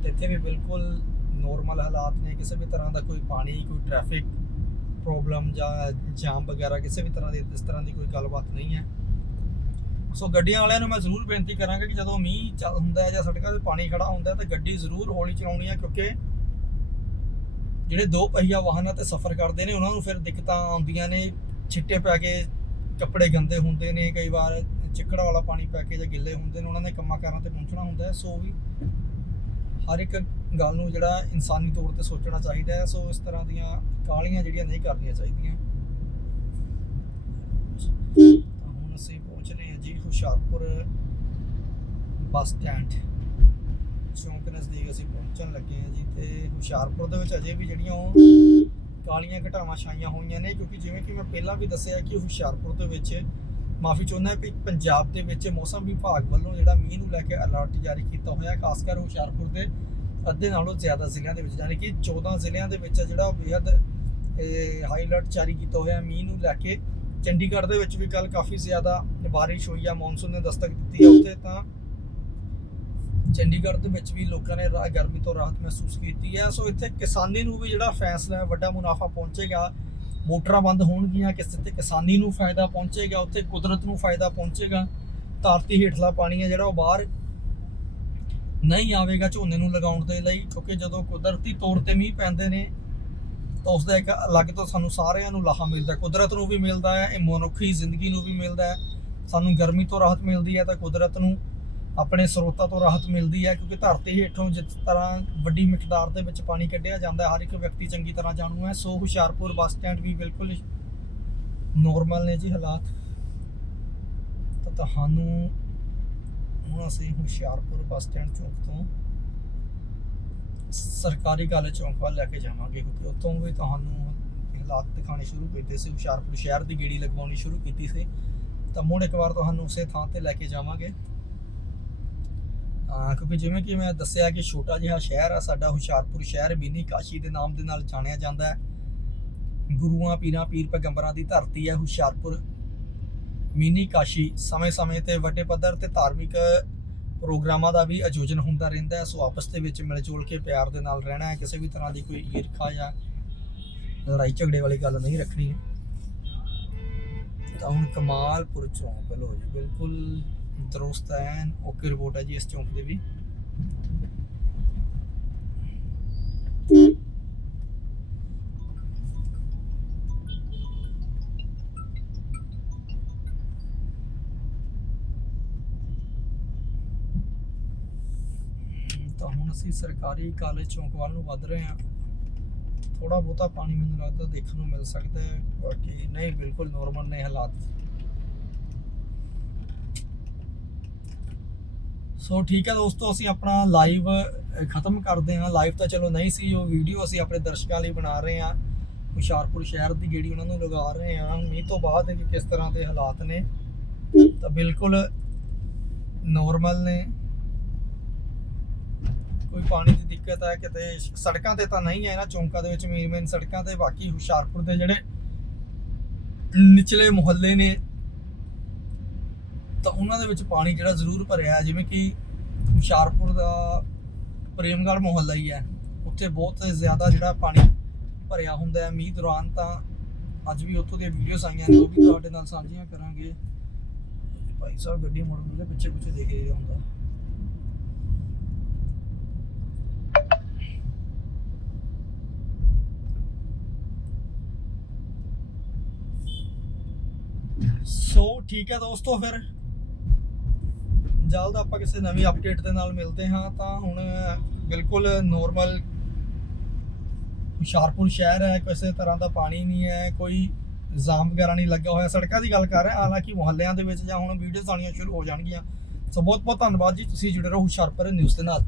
ਤੇ ਇੱਥੇ ਵੀ ਬਿਲਕੁਲ ਨੋਰਮਲ ਹਾਲਾਤ ਨੇ। ਕਿਸੇ ਵੀ ਤਰ੍ਹਾਂ ਦਾ ਕੋਈ ਪਾਣੀ, ਕੋਈ ਟ੍ਰੈਫਿਕ ਪ੍ਰੋਬਲਮ ਜਾਂ ਜਾਮ ਵਗੈਰਾ, ਕਿਸੇ ਵੀ ਤਰ੍ਹਾਂ ਦੀ, ਇਸ ਤਰ੍ਹਾਂ ਦੀ ਕੋਈ ਗੱਲਬਾਤ ਨਹੀਂ ਹੈ। ਸੋ ਗੱਡੀਆਂ ਵਾਲਿਆਂ ਨੂੰ ਮੈਂ ਜ਼ਰੂਰ ਬੇਨਤੀ ਕਰਾਂਗਾ ਕਿ ਜਦੋਂ ਮੀਂਹ ਚੱਲ ਹੁੰਦਾ ਹੈ ਜਾਂ ਸੜਕਾਂ ਤੇ ਪਾਣੀ ਖੜਾ ਹੁੰਦਾ ਹੈ ਤਾਂ ਗੱਡੀ ਜ਼ਰੂਰ ਹੌਲੀ ਚਲਾਉਣੀ ਹੈ ਕਿਉਂਕਿ ਜਿਹੜੇ ਦੋ ਪਹੀਆ ਵਾਹਨਾਂ ਤੇ ਸਫ਼ਰ ਕਰਦੇ ਨੇ, ਉਹਨਾਂ ਨੂੰ ਫਿਰ ਦਿੱਕਤਾਂ ਆਉਂਦੀਆਂ ਨੇ। ਛਿੱਟੇ ਪੈ ਕੇ ਕੱਪੜੇ ਗੰਦੇ ਹੁੰਦੇ ਨੇ, ਕਈ ਵਾਰ ਚਿੱਕੜ ਵਾਲਾ ਪਾਣੀ ਪੈ ਕੇ ਜਾਂ ਗਿੱਲੇ ਹੁੰਦੇ ਨੇ, ਉਹਨਾਂ ਨੇ ਕੰਮਾਂ ਕਾਰਾਂ ਤੇ ਪਹੁੰਚਣਾ ਹੁੰਦਾ ਹੈ। ਸੋ ਵੀ ਹਰ ਇੱਕ ਗੱਲ ਨੂੰ ਜਿਹੜਾ ਇਨਸਾਨੀ ਤੌਰ ਤੇ ਸੋਚਣਾ ਚਾਹੀਦਾ ਹੈ। ਸੋ ਇਸ ਤਰ੍ਹਾਂ ਦੀਆਂ ਕਾਲੀਆਂ ਜਿਹੜੀਆਂ ਨਹੀਂ ਕਰਨੀਆਂ ਚਾਹੀਦੀਆਂ। ਤਾਂ ਹੁਣ ਅਸੀਂ ਪਹੁੰਚ ਰਹੇ ਹਾਂ ਜੀ ਹੁਸ਼ਿਆਰਪੁਰ ਬੱਸ ਸਟੈਂਡ। ਚੌਂਕ ਨਜ਼ਦੀਕ ਅਸੀਂ ਪਹੁੰਚਣ ਲੱਗੇ ਹਾਂ ਜੀ। ਤੇ ਹੁਸ਼ਿਆਰਪੁਰ ਦੇ ਵਿੱਚ ਅਜੇ ਵੀ ਜਿਹੜੀਆਂ ਉਹ ਕਾਲੀਆਂ ਘਟਾਵਾਂ ਛਾਈਆਂ ਹੋਈਆਂ ਨੇ, ਕਿਉਂਕਿ ਜਿਵੇਂ ਕਿ ਮੈਂ ਪਹਿਲਾਂ ਵੀ ਦੱਸਿਆ ਕਿ ਹੁਸ਼ਿਆਰਪੁਰ ਦੇ ਵਿੱਚ ਮਾਫੀ ਚਾਹੁੰਦਾ ਕਿ ਪੰਜਾਬ ਦੇ ਵਿੱਚ ਮੌਸਮ ਵਿਭਾਗ ਵੱਲੋਂ ਜਿਹੜਾ ਮੀਂਹ ਨੂੰ ਲੈ ਕੇ ਅਲਰਟ ਜਾਰੀ ਕੀਤਾ ਹੋਇਆ ਹੈ ਖਾਸ ਕਰ ਹੁਸ਼ਿਆਰਪੁਰ ਦੇ ਅੱਧੇ ਨਾਲੋਂ ਜ਼ਿਆਦਾ ਜ਼ਿਲ੍ਹਿਆਂ ਦੇ ਵਿੱਚ, ਯਾਨੀ ਕਿ 14 ਜ਼ਿਲ੍ਹਿਆਂ ਦੇ ਵਿੱਚ ਜਿਹੜਾ ਬੇहद ਹਾਈ ਅਲਰਟ ਜਾਰੀ ਕੀਤਾ ਹੋਇਆ ਮੀਂਹ ਨੂੰ ਲੈ ਕੇ। ਚੰਡੀਗੜ੍ਹ ਦੇ ਵਿੱਚ ਵੀ ਕੱਲ ਕਾਫੀ ਜ਼ਿਆਦਾ ਬਾਰਿਸ਼ ਹੋਈ ਆ, ਮੌਨਸੂਨ ਨੇ ਦਸਤਕ ਦਿੱਤੀ ਹੈ ਉੱਥੇ ਤਾਂ ਚੰਡੀਗੜ੍ਹ ਦੇ ਵਿੱਚ ਵੀ ਲੋਕਾਂ ਨੇ ਰਾਹ ਗਰਮੀ ਤੋਂ ਰਾਹਤ ਮਹਿਸੂਸ ਕੀਤੀ ਹੈ। ਸੋ ਇੱਥੇ ਕਿਸਾਨੀ ਨੂੰ ਵੀ ਜਿਹੜਾ ਫੈਸਲਾ ਹੈ, ਵੱਡਾ ਮੁਨਾਫਾ ਪਹੁੰਚੇਗਾ। ਮੋਟਰਾਂ ਬੰਦ ਹੋਣਗੀਆਂ, ਕਿਸੇ ਤੇ ਕਿਸਾਨੀ ਨੂੰ ਫਾਇਦਾ ਪਹੁੰਚੇਗਾ, ਉੱਥੇ ਕੁਦਰਤ ਨੂੰ ਫਾਇਦਾ ਪਹੁੰਚੇਗਾ। ਧਰਤੀ ਹੇਠਲਾ ਪਾਣੀ ਹੈ ਜਿਹੜਾ, ਉਹ ਬਾਹਰ ਨਹੀਂ ਆਵੇਗਾ ਝੋਨੇ ਨੂੰ ਲਗਾਉਣ ਦੇ ਲਈ, ਕਿਉਂਕਿ ਜਦੋਂ ਕੁਦਰਤੀ ਤੌਰ ਤੇ ਮੀਂਹ ਪੈਂਦੇ ਨੇ, ਤਾਂ ਉਸ ਦਾ ਇੱਕ ਅਲੱਗ ਤੋਂ ਸਾਨੂੰ ਸਾਰਿਆਂ ਨੂੰ ਲਾਹਾ ਮਿਲਦਾ ਕੁਦਰਤ ਨੂੰ ਵੀ ਮਿਲਦਾ ਹੈ, ਇਹ ਮਨੁੱਖੀ ਜ਼ਿੰਦਗੀ ਨੂੰ ਵੀ ਮਿਲਦਾ ਹੈ। ਸਾਨੂੰ ਗਰਮੀ ਤੋਂ ਰਾਹਤ ਮਿਲਦੀ ਹੈ, ਤਾਂ ਕੁਦਰਤ ਨੂੰ ਆਪਣੇ ਸਰੋਤਾਂ ਤੋਂ ਰਾਹਤ ਮਿਲਦੀ ਹੈ, ਕਿਉਂਕਿ ਧਰਤੀ ਹੇਠੋਂ ਜਿਸ ਤਰ੍ਹਾਂ ਵੱਡੀ ਮਿਕਦਾਰ ਦੇ ਵਿੱਚ ਪਾਣੀ ਕੱਢਿਆ ਜਾਂਦਾ ਹਰ ਇੱਕ ਵਿਅਕਤੀ ਚੰਗੀ ਤਰ੍ਹਾਂ ਜਾਣੂ ਹੈ। ਸੋ ਹੁਸ਼ਿਆਰਪੁਰ ਬੱਸ ਸਟੈਂਡ ਵੀ ਬਿਲਕੁਲ ਨੋਰਮਲ ਨੇ ਜੀ ਹਾਲਾਤ। ਤਾਂ ਤੁਹਾਨੂੰ ਹੁਣ ਅਸੀਂ ਹੁਸ਼ਿਆਰਪੁਰ ਬੱਸ ਸਟੈਂਡ ਚੌਂਕ ਤੋਂ ਸਰਕਾਰੀ ਕਾਲਜ ਚੌਂਕ ਵੱਲ ਲੈ ਕੇ ਜਾਵਾਂਗੇ, ਕਿਉਂਕਿ ਉੱਥੋਂ ਵੀ ਤੁਹਾਨੂੰ ਹਾਲਾਤ ਦਿਖਾਣੇ ਸ਼ੁਰੂ ਕੀਤੇ ਸੀ। ਹੁਸ਼ਿਆਰਪੁਰ ਸ਼ਹਿਰ ਦੀ ਗੇੜੀ ਲਗਵਾਉਣੀ ਸ਼ੁਰੂ ਕੀਤੀ ਸੀ। ਤਾਂ ਮੁੜ ਇੱਕ ਵਾਰ ਤੁਹਾਨੂੰ ਉਸੇ ਥਾਂ ਤੇ ਲੈ ਕੇ ਜਾਵਾਂਗੇ। ਹਾਂ ਕਿਉਂਕਿ ਜਿਵੇਂ ਕਿ ਮੈਂ ਦੱਸਿਆ ਕਿ ਛੋਟਾ ਜਿਹਾ ਸ਼ਹਿਰ ਆ, ਸਾਡਾ ਹੁਸ਼ਿਆਰਪੁਰ ਸ਼ਹਿਰ, ਮਿੰਨੀ ਕਾਸ਼ੀ ਦੇ ਨਾਮ ਦੇ ਨਾਲ ਜਾਣਿਆ ਜਾਂਦਾ ਹੈ। ਗੁਰੂਆਂ, ਪੀਰਾਂ, ਪੀਰ ਪੈਗੰਬਰਾਂ ਦੀ ਧਰਤੀ ਹੈ ਹੁਸ਼ਿਆਰਪੁਰ। ਮਿੰਨੀ ਕਾਸ਼ੀ ਸਮੇਂ-ਸਮੇਂ ਤੇ ਵੱਡੇ ਪੱਧਰ ਤੇ ਧਾਰਮਿਕ ਪ੍ਰੋਗਰਾਮਾਂ ਦਾ ਵੀ ਆਯੋਜਨ ਹੁੰਦਾ ਰਹਿੰਦਾ ਹੈ। ਸੋ ਆਪਸ ਦੇ ਵਿੱਚ ਮਿਲ ਜੁਲ ਕੇ ਪਿਆਰ ਦੇ ਨਾਲ ਰਹਿਣਾ ਹੈ। ਕਿਸੇ ਵੀ ਤਰ੍ਹਾਂ ਦੀ ਕੋਈ ਈਰਖਾ ਜਾਂ ਲੜਾਈ ਝਗੜੇ ਵਾਲੀ ਗੱਲ ਨਹੀਂ ਰੱਖਣੀ। ਹੈ ਤਾਂ ਹੁਣ ਕਮਾਲਪੁਰ ਚੌਂਕ ਲੋ ਜੀ, ਬਿਲਕੁਲ ਦਰੁਸਤ ਹੈ ਓਕੇ ਰਿਪੋਰਟ ਹੈ ਜੀ ਇਸ ਚੌਂਕ ਦੇ ਵੀ। ਤਾਂ ਹੁਣ ਅਸੀਂ ਸਰਕਾਰੀ ਕਾਲਜ ਚੌਂਕ ਵੱਲ ਨੂੰ ਵੱਧ ਰਹੇ ਹਾਂ। ਥੋੜਾ ਬਹੁਤਾ ਪਾਣੀ ਮੈਨੂੰ ਲੱਗਦਾ ਦੇਖਣ ਨੂੰ ਮਿਲ ਸਕਦਾ ਹੈ। ਬਾਕੀ ਨਹੀਂ, ਬਿਲਕੁਲ ਨੋਰਮਲ ਨੇ ਹਾਲਾਤ। ਸੋ ਠੀਕ ਹੈ ਦੋਸਤੋ, ਅਸੀਂ ਆਪਣਾ ਲਾਈਵ ਖਤਮ ਕਰਦੇ ਹਾਂ। ਲਾਈਵ ਤਾਂ ਚਲੋ ਨਹੀਂ ਸੀ, ਉਹ ਵੀਡੀਓ ਅਸੀਂ ਆਪਣੇ ਦਰਸ਼ਕਾਂ ਲਈ ਬਣਾ ਰਹੇ ਹਾਂ। ਹੁਸ਼ਿਆਰਪੁਰ ਸ਼ਹਿਰ ਦੀ ਗੇੜੀ ਉਹਨਾਂ ਨੂੰ ਲਗਾ ਰਹੇ ਹਾਂ। ਮੀਂਹ ਤੋਂ ਬਾਅਦ ਕਿ ਕਿਸ ਤਰ੍ਹਾਂ ਦੇ ਹਾਲਾਤ ਨੇ, ਤਾਂ ਬਿਲਕੁਲ ਨੋਰਮਲ ਨੇ। ਕੋਈ ਪਾਣੀ ਦੀ ਦਿੱਕਤ ਹੈ ਕਿਤੇ, ਸੜਕਾਂ ਤੇ ਤਾਂ ਨਹੀਂ ਹੈ ਇਹਨਾਂ ਚੌਂਕਾਂ ਦੇ ਵਿੱਚ ਮੇਨ ਮੇਨ ਸੜਕਾਂ ਤੇ। ਬਾਕੀ ਹੁਸ਼ਿਆਰਪੁਰ ਦੇ ਜਿਹੜੇ ਨਿਚਲੇ ਮੁਹੱਲੇ ਨੇ ਤਾਂ ਉਹਨਾਂ ਦੇ ਵਿੱਚ ਪਾਣੀ ਜਿਹੜਾ ਜ਼ਰੂਰ ਭਰਿਆ, ਜਿਵੇਂ ਕਿ ਹੁਸ਼ਿਆਰਪੁਰ ਦਾ ਪ੍ਰੇਮਗੜ੍ਹ ਮੁਹੱਲਾ ਹੀ ਹੈ। ਉੱਥੇ ਬਹੁਤ ਜ਼ਿਆਦਾ ਜਿਹੜਾ ਪਾਣੀ ਭਰਿਆ ਹੁੰਦਾ ਹੈ। ਮੀਂਹ ਦੌਰਾਨ ਤਾਂ ਅੱਜ ਵੀ ਉੱਥੋਂ ਦੀਆਂ ਵੀਡੀਓਜ਼ ਆਈਆਂ ਨੇ, ਉਹ ਵੀ ਤੁਹਾਡੇ ਨਾਲ ਸਾਂਝੀਆਂ ਕਰਾਂਗੇ। ਭਾਈ ਸਾਹਿਬ, ਗੱਡੀ ਮੋੜਨ ਵੇਲੇ ਪਿੱਛੇ ਪਿੱਛੇ ਦੇਖ ਰਿਹਾ ਹੁੰਦਾ। ਸੋ ਠੀਕ ਹੈ ਦੋਸਤੋ ਫਿਰ। ਜਲਦ ਆਪਾਂ ਕਿਸੇ ਨਵੀਂ ਅਪਡੇਟ ਦੇ ਨਾਲ ਮਿਲਦੇ ਹਾਂ, ਤਾਂ ਹੁਣ ਬਿਲਕੁਲ ਨੋਰਮਲ ਹੁਸ਼ਿਆਰਪੁਰ ਸ਼ਹਿਰ ਹੈ, ਕਿਸੇ ਤਰ੍ਹਾਂ ਦਾ ਪਾਣੀ ਨਹੀਂ ਹੈ, ਕੋਈ ਜਾਮ ਵਗੈਰਾ ਨਹੀਂ ਲੱਗਾ ਹੋਇਆ, ਸੜਕਾਂ ਦੀ ਗੱਲ ਕਰ ਰਹੇ, ਹਾਲਾਂਕਿ ਮੁਹੱਲਿਆਂ ਦੇ ਵਿੱਚ ਜਾਂ ਹੁਣ ਵੀਡੀਓਜ਼ ਆਉਣੀਆਂ ਸ਼ੁਰੂ ਹੋ ਜਾਣਗੀਆਂ। ਸੋ ਬਹੁਤ ਬਹੁਤ ਧੰਨਵਾਦ ਜੀ, ਤੁਸੀਂ ਜੁੜੇ ਰਹੋ ਹੁਸ਼ਿਆਰਪੁਰ ਨਿਊਜ਼ ਦੇ ਨਾਲ।